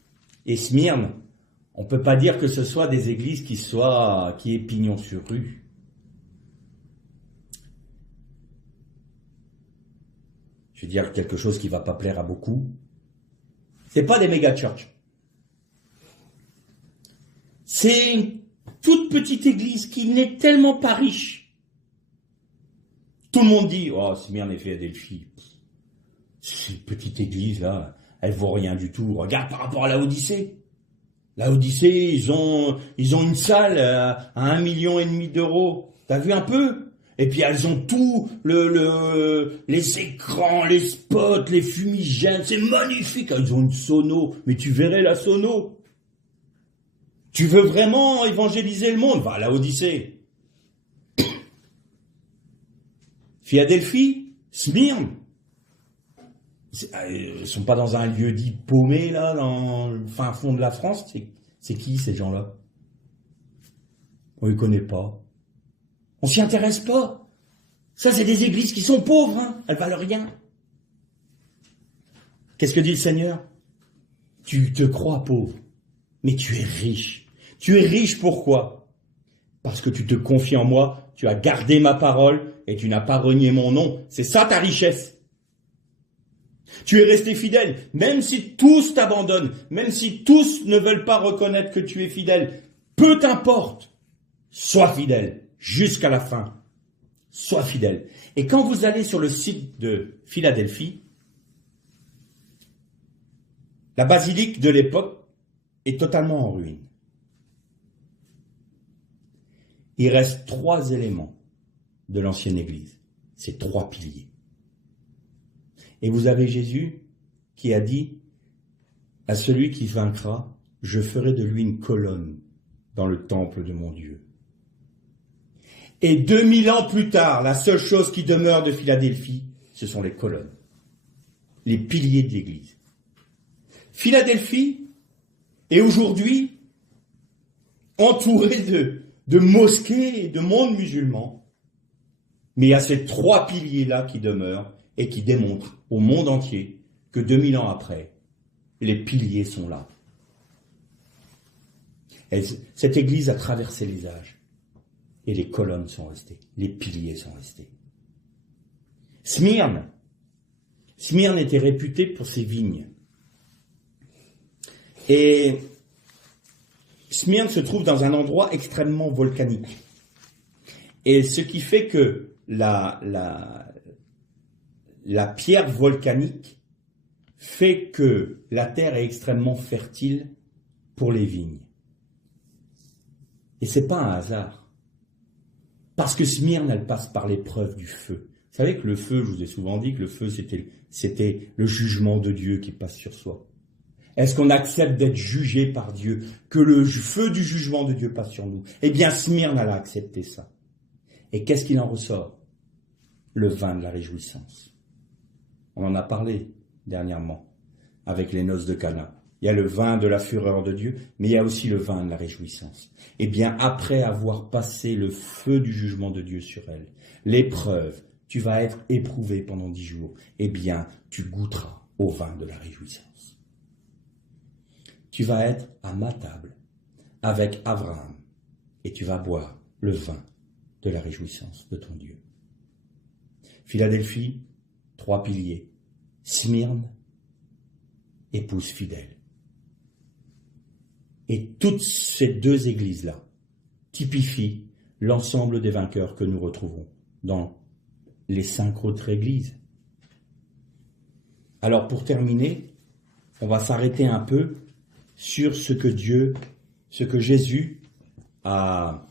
et Smyrne, on ne peut pas dire que ce soit des églises qui aient pignon sur rue. Je vais dire quelque chose qui ne va pas plaire à beaucoup. C'est pas des méga church. C'est une toute petite église qui n'est tellement pas riche. Tout le monde dit, oh, Smyrne et Philadelphie. Cette petite église là, elle vaut rien du tout. Regarde par rapport à la Odyssée. La Odyssée, ils ont une salle à 1,5 million d'euros. T'as vu un peu? Et puis elles ont tout, les écrans, les spots, les fumigènes, c'est magnifique. Elles ont une sono, mais tu verrais la sono. Tu veux vraiment évangéliser le monde? Va à la Odyssée. Philadelphie, Smyrne, ils ne sont pas dans un lieu dit paumé, là, dans le fin fond de la France. C'est qui ces gens-là? On ne les connaît pas. On s'y intéresse pas. Ça, c'est des églises qui sont pauvres, hein. Elles valent rien. Qu'est-ce que dit le Seigneur? Tu te crois pauvre, mais tu es riche. Tu es riche pourquoi? Parce que tu te confies en moi, tu as gardé ma parole et tu n'as pas renié mon nom. C'est ça ta richesse. Tu es resté fidèle, même si tous t'abandonnent, même si tous ne veulent pas reconnaître que tu es fidèle. Peu t'importe, sois fidèle. Jusqu'à la fin, sois fidèle. Et quand vous allez sur le site de Philadelphie, la basilique de l'époque est totalement en ruine. Il reste 3 éléments de l'ancienne église. C'est 3 piliers. Et vous avez Jésus qui a dit à celui qui vaincra, je ferai de lui une colonne dans le temple de mon Dieu. Et 2000 ans plus tard, la seule chose qui demeure de Philadelphie, ce sont les colonnes, les piliers de l'église. Philadelphie est aujourd'hui entourée de mosquées et de mondes musulmans, mais il y a ces 3 piliers-là qui demeurent et qui démontrent au monde entier que 2000 ans après, les piliers sont là. Et cette église a traversé les âges. Et les colonnes sont restées, les piliers sont restés. Smyrne était réputée pour ses vignes. Et Smyrne se trouve dans un endroit extrêmement volcanique. Et ce qui fait que la pierre volcanique fait que la terre est extrêmement fertile pour les vignes. Et c'est pas un hasard. Parce que Smyrne, elle passe par l'épreuve du feu. Vous savez que le feu, je vous ai souvent dit que le feu, c'était le jugement de Dieu qui passe sur soi. Est-ce qu'on accepte d'être jugé par Dieu, que le feu du jugement de Dieu passe sur nous? Eh bien, Smyrne, elle a accepté ça. Et qu'est-ce qu'il en ressort? Le vin de la réjouissance. On en a parlé dernièrement avec les noces de Cana. Il y a le vin de la fureur de Dieu, mais il y a aussi le vin de la réjouissance. Eh bien, après avoir passé le feu du jugement de Dieu sur elle, l'épreuve, tu vas être éprouvé pendant 10 jours, eh bien, tu goûteras au vin de la réjouissance. Tu vas être à ma table avec Abraham et tu vas boire le vin de la réjouissance de ton Dieu. Philadelphie, 3 piliers. Smyrne, épouse fidèle. Et toutes ces 2 églises-là typifient l'ensemble des vainqueurs que nous retrouvons dans les 5 autres églises. Alors pour terminer, on va s'arrêter un peu sur ce que Jésus a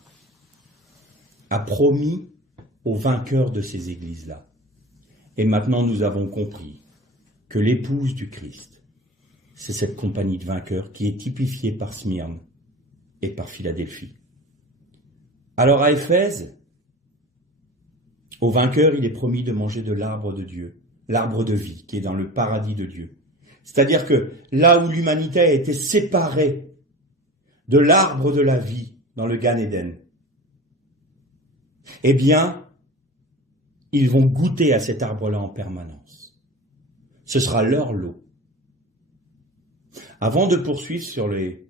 promis aux vainqueurs de ces églises-là. Et maintenant, nous avons compris que l'épouse du Christ, c'est cette compagnie de vainqueurs qui est typifiée par Smyrne et par Philadelphie. Alors à Éphèse, aux vainqueurs, il est promis de manger de l'arbre de Dieu, l'arbre de vie qui est dans le paradis de Dieu. C'est-à-dire que là où l'humanité a été séparée de l'arbre de la vie dans le Gan Éden, eh bien, ils vont goûter à cet arbre-là en permanence. Ce sera leur lot. Avant de poursuivre sur les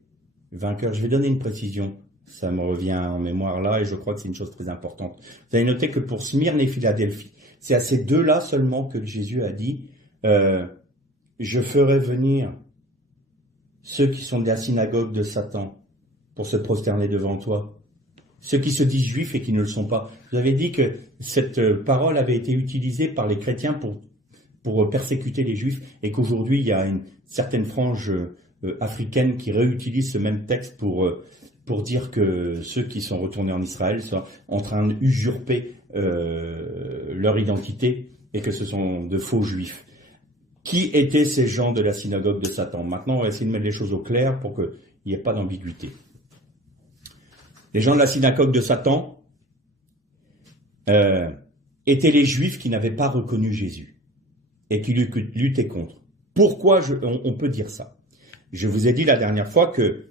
vainqueurs, je vais donner une précision. Ça me revient en mémoire là et je crois que c'est une chose très importante. Vous avez noté que pour Smyrne et Philadelphie, c'est à ces 2-là seulement que Jésus a dit je ferai venir ceux qui sont de la synagogue de Satan pour se prosterner devant toi. Ceux qui se disent juifs et qui ne le sont pas. Vous avez dit que cette parole avait été utilisée par les chrétiens pour persécuter les juifs et qu'aujourd'hui il y a une certaine frange africaine qui réutilise ce même texte pour dire que ceux qui sont retournés en Israël sont en train d'usurper leur identité et que ce sont de faux juifs. Qui étaient ces gens de la synagogue de Satan? Maintenant, on va essayer de mettre les choses au clair pour qu'il n'y ait pas d'ambiguïté. Les gens de la synagogue de Satan étaient les Juifs qui n'avaient pas reconnu Jésus et qui luttaient contre. Pourquoi on peut dire ça? Je vous ai dit la dernière fois que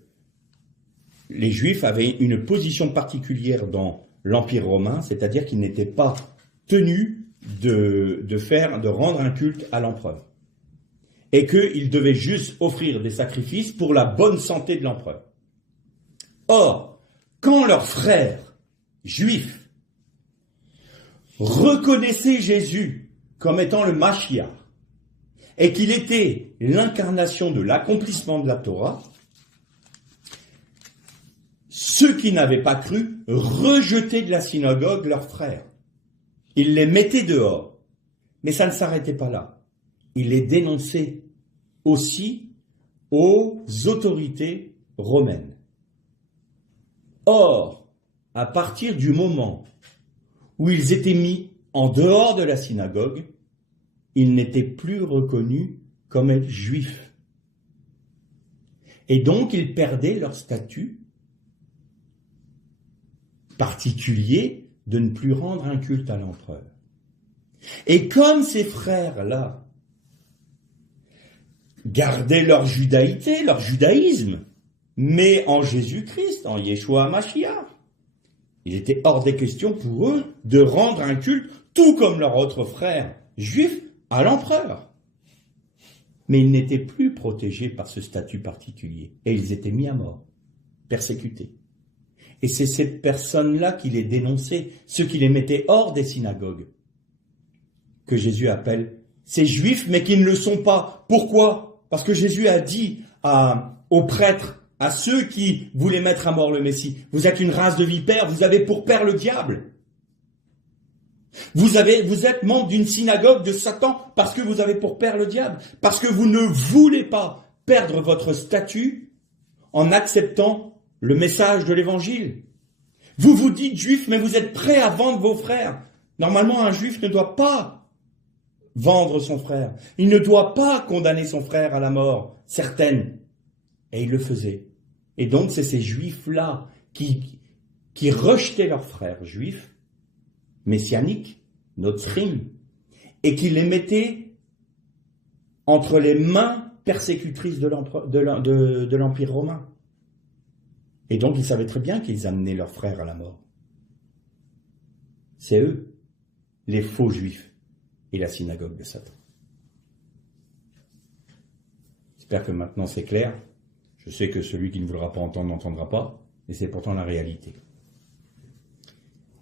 les Juifs avaient une position particulière dans l'Empire romain, c'est-à-dire qu'ils n'étaient pas tenus de rendre un culte à l'empereur. Et qu'ils devaient juste offrir des sacrifices pour la bonne santé de l'empereur. Or, quand leurs frères juifs reconnaissaient Jésus comme étant le Mashiach, et qu'il était l'incarnation de l'accomplissement de la Torah, ceux qui n'avaient pas cru rejetaient de la synagogue leurs frères. Ils les mettaient dehors. Mais ça ne s'arrêtait pas là. Ils les dénonçaient aussi aux autorités romaines. Or, à partir du moment où ils étaient mis en dehors de la synagogue, ils n'étaient plus reconnus comme juifs. Et donc, ils perdaient leur statut particulier de ne plus rendre un culte à l'empereur. Et comme ces frères-là gardaient leur judaïté, leur judaïsme, mais en Jésus-Christ, en Yeshua HaMashiach, il était hors des questions pour eux de rendre un culte, tout comme leurs autres frères juifs, à l'empereur. Mais ils n'étaient plus protégés par ce statut particulier, et ils étaient mis à mort, persécutés. Et c'est ces personnes-là qui les dénonçaient, ceux qui les mettaient hors des synagogues, que Jésus appelle ces juifs, mais qui ne le sont pas. Pourquoi? Parce que Jésus a dit aux prêtres, à ceux qui voulaient mettre à mort le Messie, vous êtes une race de vipères, vous avez pour père le diable. Vous êtes membre d'une synagogue de Satan parce que vous avez pour père le diable, parce que vous ne voulez pas perdre votre statut en acceptant le message de l'évangile. Vous vous dites juifs, mais vous êtes prêts à vendre vos frères. Normalement, un juif ne doit pas vendre son frère. Il ne doit pas condamner son frère à la mort, certaine. Et il le faisait. Et donc, c'est ces juifs-là qui rejetaient leurs frères juifs, messianiques, notzrim, et qui les mettaient entre les mains persécutrices de l'Empire romain. Et donc, ils savaient très bien qu'ils amenaient leurs frères à la mort. C'est eux, les faux juifs, et la synagogue de Satan. J'espère que maintenant c'est clair. Je sais que celui qui ne voudra pas entendre n'entendra pas, mais c'est pourtant la réalité.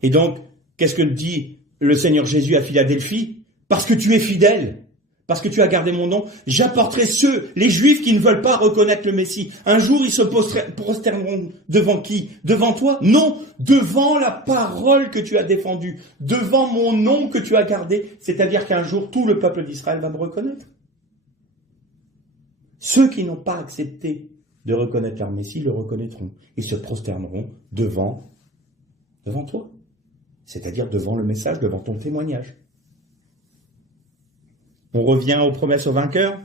Et donc, qu'est-ce que dit le Seigneur Jésus à Philadelphie? Parce que tu es fidèle, parce que tu as gardé mon nom, j'apporterai les Juifs qui ne veulent pas reconnaître le Messie. Un jour, ils se prosterneront devant qui? Devant toi? Non, devant la parole que tu as défendue, devant mon nom que tu as gardé. C'est-à-dire qu'un jour, tout le peuple d'Israël va me reconnaître. Ceux qui n'ont pas accepté de reconnaître leur Messie le reconnaîtront. Ils se prosterneront devant toi. C'est-à-dire devant le message, devant ton témoignage. On revient aux promesses aux vainqueurs.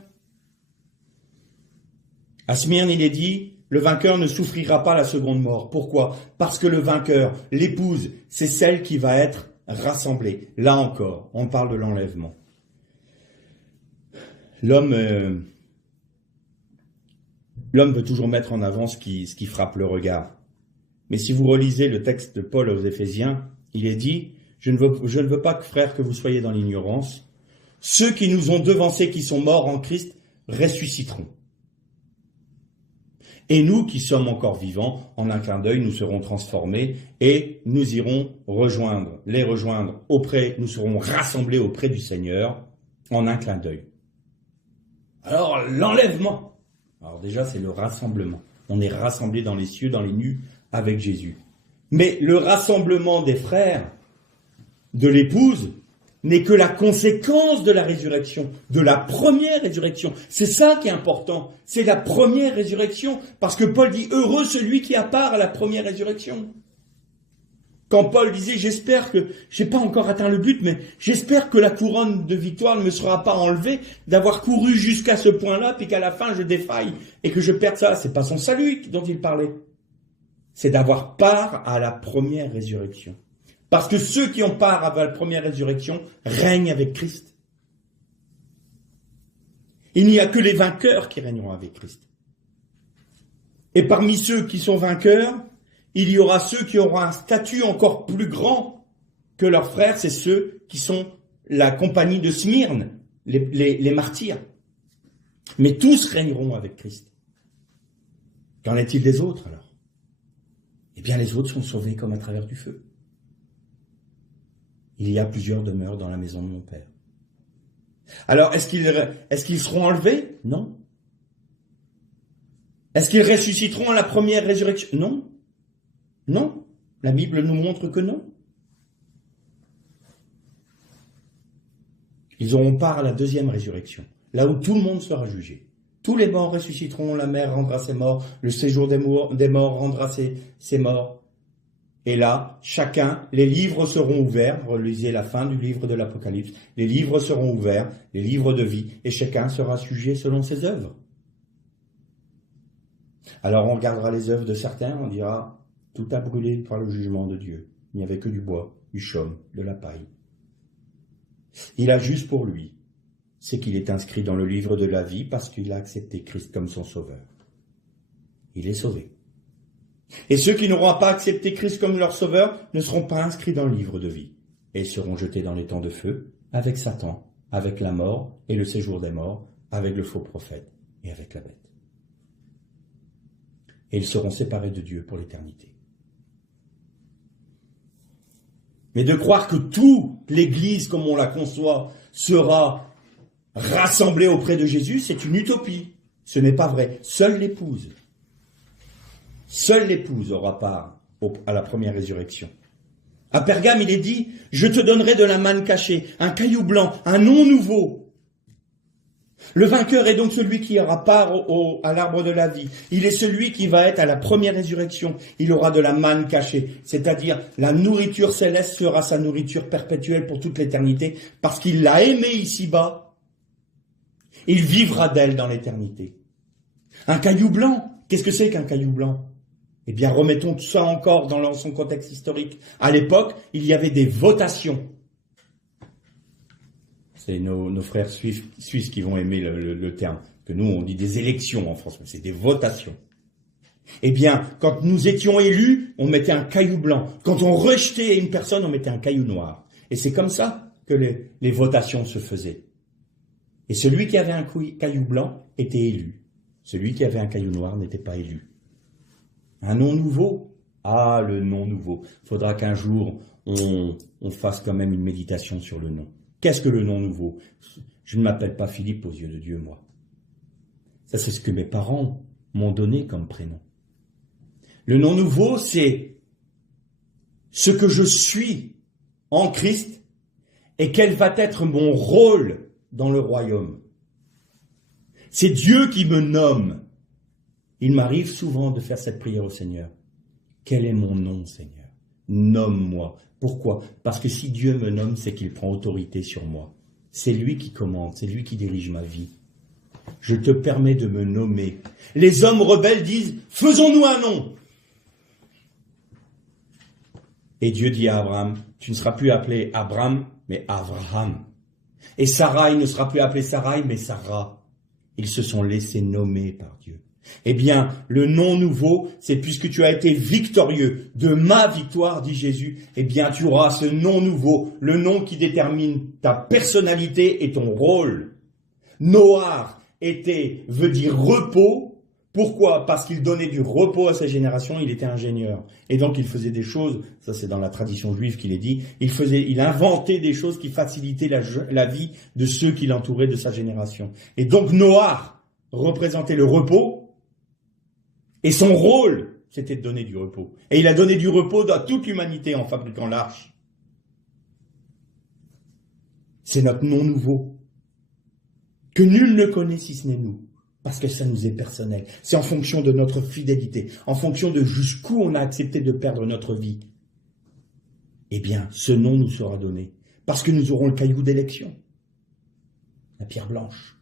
À Smyrne, il est dit, le vainqueur ne souffrira pas la seconde mort. Pourquoi? Parce que le vainqueur, l'épouse, c'est celle qui va être rassemblée. Là encore, on parle de l'enlèvement. L'homme veut toujours mettre en avant ce qui frappe le regard. Mais si vous relisez le texte de Paul aux Éphésiens, il est dit, je ne veux pas, frères, que vous soyez dans l'ignorance. Ceux qui nous ont devancés, qui sont morts en Christ, ressusciteront. Et nous qui sommes encore vivants, en un clin d'œil, nous serons transformés et nous irons les rejoindre nous serons rassemblés auprès du Seigneur en un clin d'œil. Alors, l'enlèvement. Alors déjà, c'est le rassemblement. On est rassemblés dans les cieux, dans les nues, avec Jésus. Mais le rassemblement des frères, de l'épouse, n'est que la conséquence de la résurrection, de la première résurrection. C'est ça qui est important, c'est la première résurrection, parce que Paul dit « Heureux celui qui a part à la première résurrection ». Quand Paul disait « J'espère que, j'ai pas encore atteint le but, mais j'espère que la couronne de victoire ne me sera pas enlevée, d'avoir couru jusqu'à ce point-là, puis qu'à la fin je défaille, et que je perde ça ». C'est pas son salut dont il parlait, c'est d'avoir part à la première résurrection. Parce que ceux qui ont part à la première résurrection règnent avec Christ. Il n'y a que les vainqueurs qui régneront avec Christ. Et parmi ceux qui sont vainqueurs, il y aura ceux qui auront un statut encore plus grand que leurs frères, c'est ceux qui sont la compagnie de Smyrne, les martyrs. Mais tous régneront avec Christ. Qu'en est-il des autres alors? Eh bien les autres sont sauvés comme à travers du feu. Il y a plusieurs demeures dans la maison de mon Père. Alors, est-ce qu'ils seront enlevés? Non. Est-ce qu'ils ressusciteront à la première résurrection? Non. Non. La Bible nous montre que non. Ils auront part à la deuxième résurrection, là où tout le monde sera jugé. Tous les morts ressusciteront, la mer rendra ses morts, le séjour des morts rendra ses morts. Et là, chacun, les livres seront ouverts, relisez la fin du livre de l'Apocalypse, les livres seront ouverts, les livres de vie, et chacun sera jugé selon ses œuvres. Alors on regardera les œuvres de certains, on dira, tout a brûlé par le jugement de Dieu. Il n'y avait que du bois, du chaume, de la paille. Il a juste pour lui, c'est qu'il est inscrit dans le livre de la vie parce qu'il a accepté Christ comme son sauveur. Il est sauvé. Et ceux qui n'auront pas accepté Christ comme leur sauveur ne seront pas inscrits dans le livre de vie et seront jetés dans les temps de feu avec Satan, avec la mort et le séjour des morts, avec le faux prophète et avec la bête. Et ils seront séparés de Dieu pour l'éternité. Mais de croire que toute l'Église, comme on la conçoit, sera rassemblée auprès de Jésus, c'est une utopie. Ce n'est pas vrai. Seule l'épouse aura part à la première résurrection. À Pergame, il est dit, je te donnerai de la manne cachée, un caillou blanc, un nom nouveau. Le vainqueur est donc celui qui aura part à l'arbre de la vie. Il est celui qui va être à la première résurrection. Il aura de la manne cachée, c'est-à-dire la nourriture céleste sera sa nourriture perpétuelle pour toute l'éternité, parce qu'il l'a aimée ici-bas. Il vivra d'elle dans l'éternité. Un caillou blanc, qu'est-ce que c'est qu'un caillou blanc? Eh bien, remettons tout ça encore dans son contexte historique. À l'époque, il y avait des votations. C'est nos frères suisses qui vont aimer le terme, que nous on dit des élections en France, mais c'est des votations. Eh bien, quand nous étions élus, on mettait un caillou blanc. Quand on rejetait une personne, on mettait un caillou noir. Et c'est comme ça que les votations se faisaient. Et celui qui avait un caillou blanc était élu. Celui qui avait un caillou noir n'était pas élu. Un nom nouveau? Ah, le nom nouveau. Il faudra qu'un jour, on fasse quand même une méditation sur le nom. Qu'est-ce que le nom nouveau? Je ne m'appelle pas Philippe aux yeux de Dieu, moi. Ça, c'est ce que mes parents m'ont donné comme prénom. Le nom nouveau, c'est ce que je suis en Christ et quel va être mon rôle dans le royaume. C'est Dieu qui me nomme. Il m'arrive souvent de faire cette prière au Seigneur. Quel est mon nom, Seigneur? Nomme-moi. Pourquoi? Parce que si Dieu me nomme, c'est qu'il prend autorité sur moi. C'est lui qui commande, c'est lui qui dirige ma vie. Je te permets de me nommer. Les hommes rebelles disent, faisons-nous un nom. Et Dieu dit à Abraham, tu ne seras plus appelé Abraham, mais Abraham. Et Sarai ne sera plus appelée Sarai, mais Sarah. Ils se sont laissés nommer par Dieu. Eh bien, le nom nouveau, c'est puisque tu as été victorieux de ma victoire, dit Jésus, eh bien, tu auras ce nom nouveau, le nom qui détermine ta personnalité et ton rôle. Noar veut dire repos. Pourquoi? Parce qu'il donnait du repos à sa génération, il était ingénieur. Et donc, il faisait des choses, ça c'est dans la tradition juive qu'il est dit, il inventait des choses qui facilitaient la vie de ceux qui l'entouraient de sa génération. Et donc, Noar représentait le repos, et son rôle, c'était de donner du repos. Et il a donné du repos à toute l'humanité en fabriquant l'arche. C'est notre nom nouveau, que nul ne connaît si ce n'est nous, parce que ça nous est personnel. C'est en fonction de notre fidélité, en fonction de jusqu'où on a accepté de perdre notre vie. Eh bien, ce nom nous sera donné, parce que nous aurons le caillou d'élection, la pierre blanche.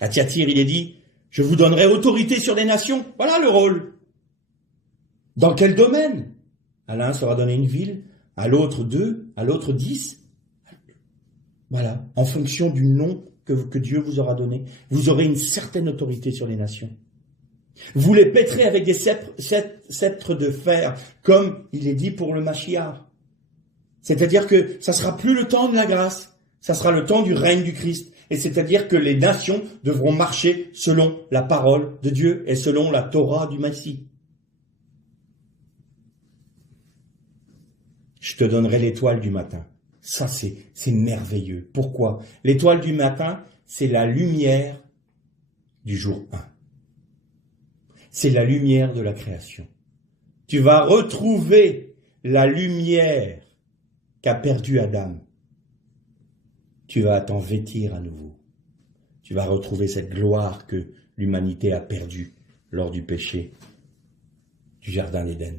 À Thyatire, il est dit, je vous donnerai autorité sur les nations. Voilà le rôle. Dans quel domaine? À l'un sera donné une ville, à l'autre 2, à l'autre 10. Voilà, en fonction du nom que Dieu vous aura donné, vous aurez une certaine autorité sur les nations. Vous les pèterez avec des sceptres de fer, comme il est dit pour le Mashiach. C'est-à-dire que ça sera plus le temps de la grâce, ça sera le temps du règne du Christ. Et c'est-à-dire que les nations devront marcher selon la parole de Dieu et selon la Torah du Messie. Je te donnerai l'étoile du matin. Ça, c'est merveilleux. Pourquoi? L'étoile du matin, c'est la lumière du jour 1. C'est la lumière de la création. Tu vas retrouver la lumière qu'a perdue Adam. Tu vas t'en vêtir à nouveau. Tu vas retrouver cette gloire que l'humanité a perdue lors du péché du jardin d'Éden.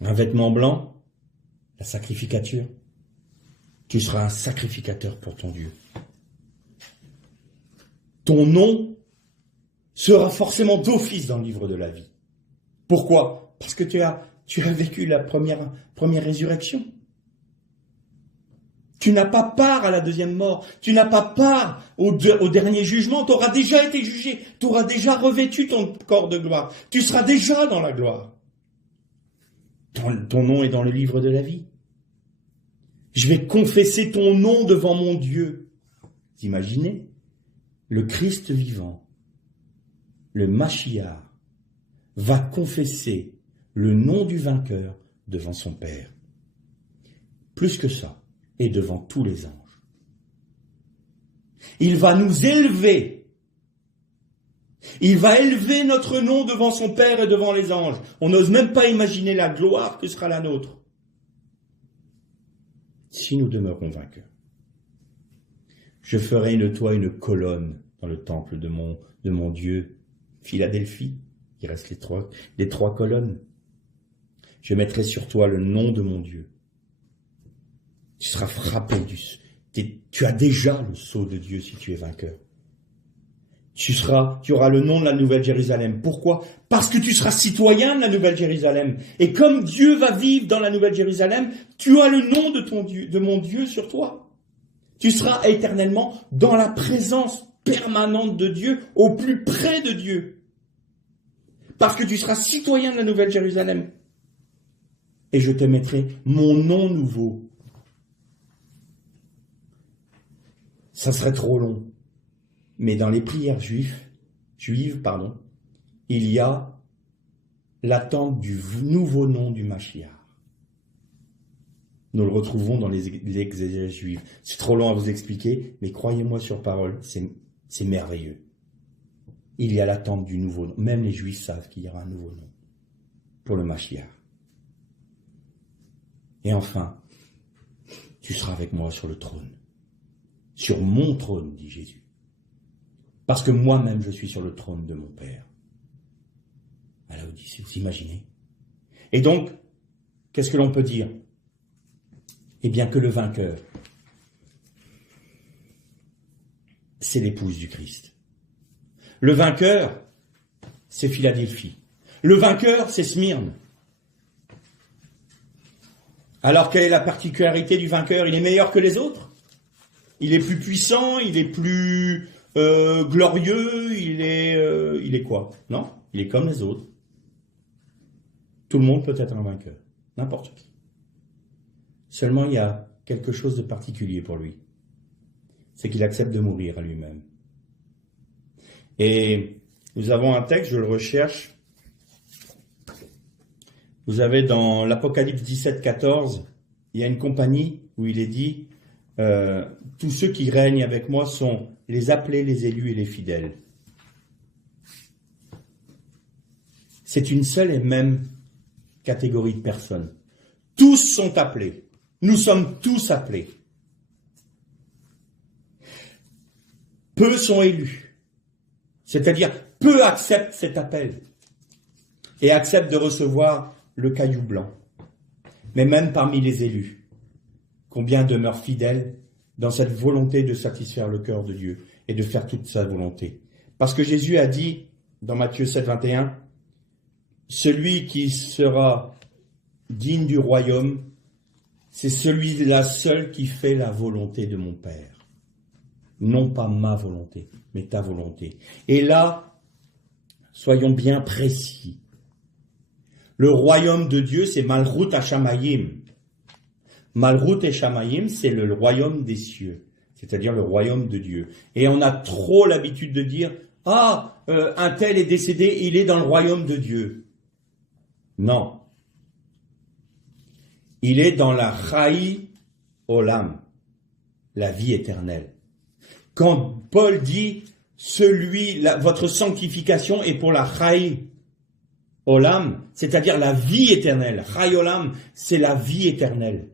Un vêtement blanc, la sacrificature. Tu seras un sacrificateur pour ton Dieu. Ton nom sera forcément d'office dans le livre de la vie. Pourquoi? Parce que tu as vécu la première résurrection. Tu n'as pas part à la deuxième mort. Tu n'as pas part au dernier jugement. Tu auras déjà été jugé. Tu auras déjà revêtu ton corps de gloire. Tu seras déjà dans la gloire. Ton nom est dans le livre de la vie. Je vais confesser ton nom devant mon Dieu. Vous imaginez? Le Christ vivant, le Mashiach, va confesser le nom du vainqueur devant son Père. Plus que ça. Et devant tous les anges. Il va nous élever. Il va élever notre nom devant son Père et devant les anges. On n'ose même pas imaginer la gloire que sera la nôtre. Si nous demeurons vainqueurs. Je ferai de toi une colonne dans le temple de mon Dieu. Philadelphie, il reste les trois colonnes. Je mettrai sur toi le nom de mon Dieu. Tu seras frappé tu as déjà le sceau de Dieu si tu es vainqueur. Tu auras le nom de la Nouvelle Jérusalem. Pourquoi? Parce que tu seras citoyen de la Nouvelle Jérusalem. Et comme Dieu va vivre dans la Nouvelle Jérusalem, tu as le nom de mon Dieu sur toi. Tu seras éternellement dans la présence permanente de Dieu, au plus près de Dieu. Parce que tu seras citoyen de la Nouvelle Jérusalem. Et je te mettrai mon nom nouveau. Ça serait trop long. Mais dans les prières juives, il y a l'attente du nouveau nom du Mashiach. Nous le retrouvons dans les exégèses juives. C'est trop long à vous expliquer, mais croyez-moi sur parole, c'est merveilleux. Il y a l'attente du nouveau nom. Même les Juifs savent qu'il y aura un nouveau nom pour le Mashiach. Et enfin, tu seras avec moi sur le trône. Sur mon trône, dit Jésus. Parce que moi-même, je suis sur le trône de mon Père. À la Odyssée, vous imaginez? Et donc, qu'est-ce que l'on peut dire? Eh bien que le vainqueur, c'est l'épouse du Christ. Le vainqueur, c'est Philadelphie. Le vainqueur, c'est Smyrne. Alors, quelle est la particularité du vainqueur? Il est meilleur que les autres? Il est plus puissant? Il est plus glorieux? Il est quoi? Non, il est comme les autres. Tout le monde peut être un vainqueur. N'importe qui. Seulement, il y a quelque chose de particulier pour lui. C'est qu'il accepte de mourir à lui-même. Et nous avons un texte, je le recherche. Vous avez dans l'Apocalypse 17, 14, il y a une compagnie où il est dit tous ceux qui règnent avec moi sont les appelés, les élus et les fidèles. C'est une seule et même catégorie de personnes. Tous sont appelés. Nous sommes tous appelés. Peu sont élus. C'est-à-dire, peu acceptent cet appel et acceptent de recevoir le caillou blanc. Mais même parmi les élus, combien demeurent fidèles dans cette volonté de satisfaire le cœur de Dieu et de faire toute sa volonté? Parce que Jésus a dit, dans Matthieu 7, 21, « Celui qui sera digne du royaume, c'est celui-là seul qui fait la volonté de mon Père. Non pas ma volonté, mais ta volonté. » Et là, soyons bien précis. Le royaume de Dieu, c'est Malchut Hashamayim. Malchut Hashamayim, c'est le royaume des cieux, c'est-à-dire le royaume de Dieu. Et on a trop l'habitude de dire, un tel est décédé, il est dans le royaume de Dieu. Non. Il est dans la Chai Olam, la vie éternelle. Quand Paul dit, votre sanctification est pour la Chai Olam, c'est-à-dire la vie éternelle. Chai Olam, c'est la vie éternelle.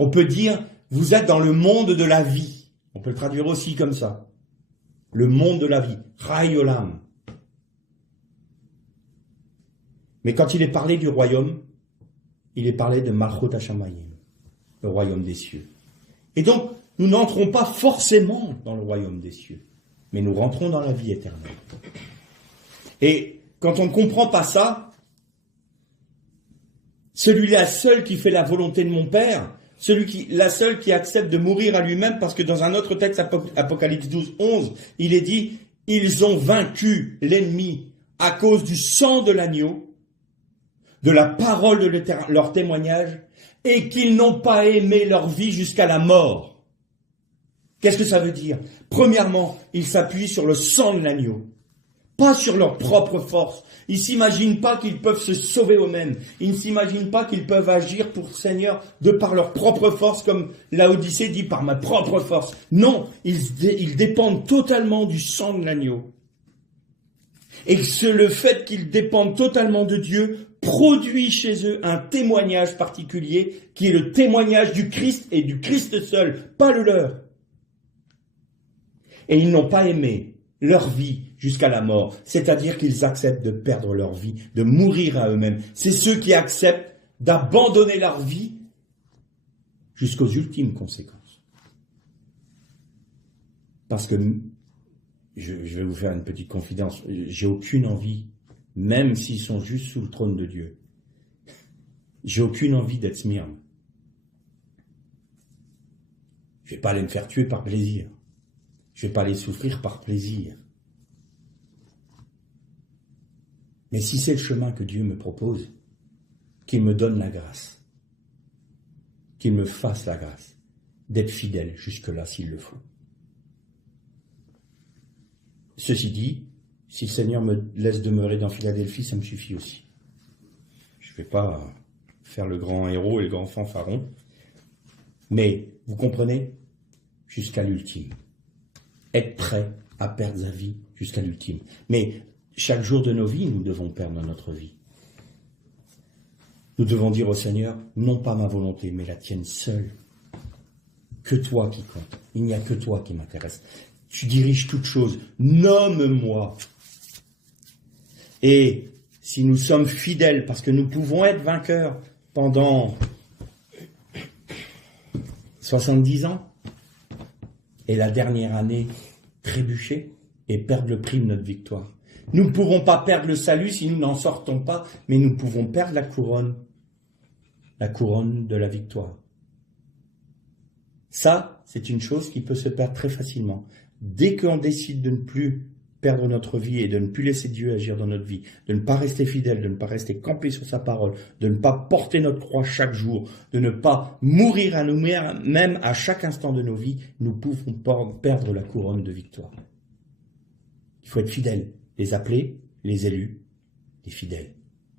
On peut dire, vous êtes dans le monde de la vie. On peut le traduire aussi comme ça. Le monde de la vie. Chai Olam. Mais quand il est parlé du royaume, il est parlé de Malchut Hashamayim, le royaume des cieux. Et donc, nous n'entrons pas forcément dans le royaume des cieux, mais nous rentrons dans la vie éternelle. Et quand on ne comprend pas ça, celui-là seul qui fait la volonté de mon Père, la seule qui accepte de mourir à lui-même, parce que dans un autre texte, Apocalypse 12, 11, il est dit, ils ont vaincu l'ennemi à cause du sang de l'agneau, de la parole de leur témoignage, et qu'ils n'ont pas aimé leur vie jusqu'à la mort. Qu'est-ce que ça veut dire? Premièrement, ils s'appuient sur le sang de l'agneau, pas sur leur propre force. Ils ne s'imaginent pas qu'ils peuvent se sauver eux-mêmes. Ils ne s'imaginent pas qu'ils peuvent agir pour le Seigneur de par leur propre force, comme la Odyssée dit, par ma propre force. Non, ils dépendent totalement du sang de l'agneau. Et le fait qu'ils dépendent totalement de Dieu produit chez eux un témoignage particulier qui est le témoignage du Christ et du Christ seul, pas le leur. Et ils n'ont pas aimé leur vie jusqu'à la mort, c'est-à-dire qu'ils acceptent de perdre leur vie, de mourir à eux-mêmes. C'est ceux qui acceptent d'abandonner leur vie jusqu'aux ultimes conséquences. Parce que, je vais vous faire une petite confidence, j'ai aucune envie, même s'ils sont juste sous le trône de Dieu, j'ai aucune envie d'être Smyrne. Je ne vais pas aller me faire tuer par plaisir. Je ne vais pas aller souffrir par plaisir. Mais si c'est le chemin que Dieu me propose, qu'il me donne la grâce, qu'il me fasse la grâce, d'être fidèle jusque-là s'il le faut. Ceci dit, si le Seigneur me laisse demeurer dans Philadelphie, ça me suffit aussi. Je ne vais pas faire le grand héros et le grand fanfaron, mais vous comprenez, jusqu'à l'ultime. Être prêt à perdre sa vie jusqu'à l'ultime. Mais chaque jour de nos vies, nous devons perdre notre vie. Nous devons dire au Seigneur, non pas ma volonté, mais la tienne seule. Que toi qui compte. Il n'y a que toi qui m'intéresse. Tu diriges toutes choses. Nomme-moi. Et si nous sommes fidèles, parce que nous pouvons être vainqueurs pendant 70 ans, et la dernière année trébucher et perdre le prix de notre victoire. Nous ne pourrons pas perdre le salut si nous n'en sortons pas, mais nous pouvons perdre la couronne de la victoire. Ça, c'est une chose qui peut se perdre très facilement. Dès qu'on décide de ne plus perdre notre vie et de ne plus laisser Dieu agir dans notre vie, de ne pas rester fidèle, de ne pas rester campé sur sa parole, de ne pas porter notre croix chaque jour, de ne pas mourir à nous-mêmes à chaque instant de nos vies, nous pouvons perdre la couronne de victoire. Il faut être fidèle, les appelés, les élus, les fidèles,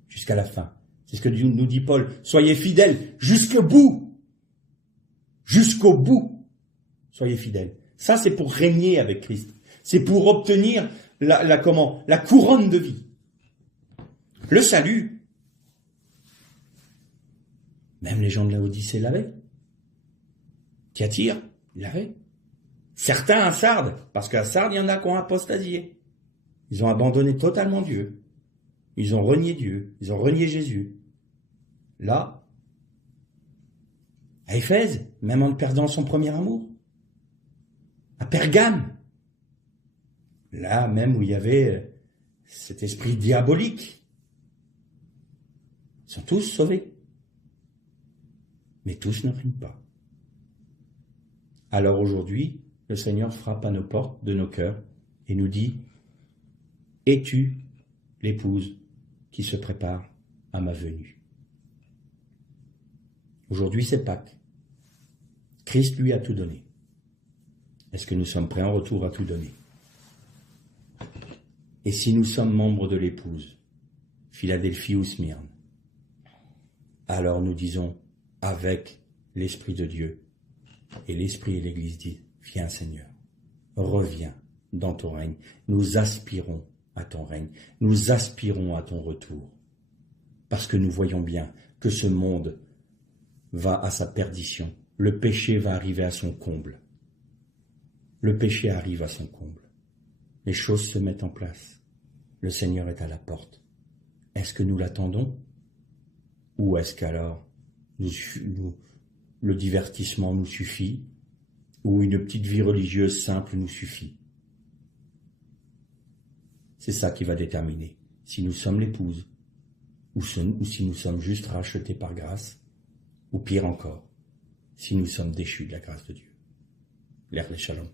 jusqu'à la fin. C'est ce que nous dit Paul, soyez fidèles jusqu'au bout, soyez fidèles. Ça, c'est pour régner avec Christ. C'est pour obtenir la couronne de vie. Le salut. Même les gens de l'Odyssée l'avaient. Thyatire, ils l'avaient. Certains à Sardes, parce qu'à Sardes, il y en a qui ont apostasié. Ils ont abandonné totalement Dieu. Ils ont renié Dieu. Ils ont renié Jésus. Là, à Éphèse, même en perdant son premier amour. À Pergame, là même où il y avait cet esprit diabolique, ils sont tous sauvés. Mais tous ne règnent pas. Alors aujourd'hui, le Seigneur frappe à nos portes de nos cœurs et nous dit, « Es-tu l'épouse qui se prépare à ma venue ?» Aujourd'hui, c'est Pâques. Christ lui a tout donné. Est-ce que nous sommes prêts en retour à tout donner? Et si nous sommes membres de l'épouse, Philadelphie ou Smyrne, alors nous disons avec l'Esprit de Dieu, et l'Esprit et l'Église disent, viens Seigneur, reviens dans ton règne. Nous aspirons à ton règne, nous aspirons à ton retour, parce que nous voyons bien que ce monde va à sa perdition, le péché va arriver à son comble. Le péché arrive à son comble. Les choses se mettent en place. Le Seigneur est à la porte. Est-ce que nous l'attendons? Ou est-ce qu'alors le divertissement nous suffit? Ou une petite vie religieuse simple nous suffit? C'est ça qui va déterminer si nous sommes l'épouse ou si nous sommes juste rachetés par grâce, ou pire encore, si nous sommes déchus de la grâce de Dieu. L'Erle Shalom.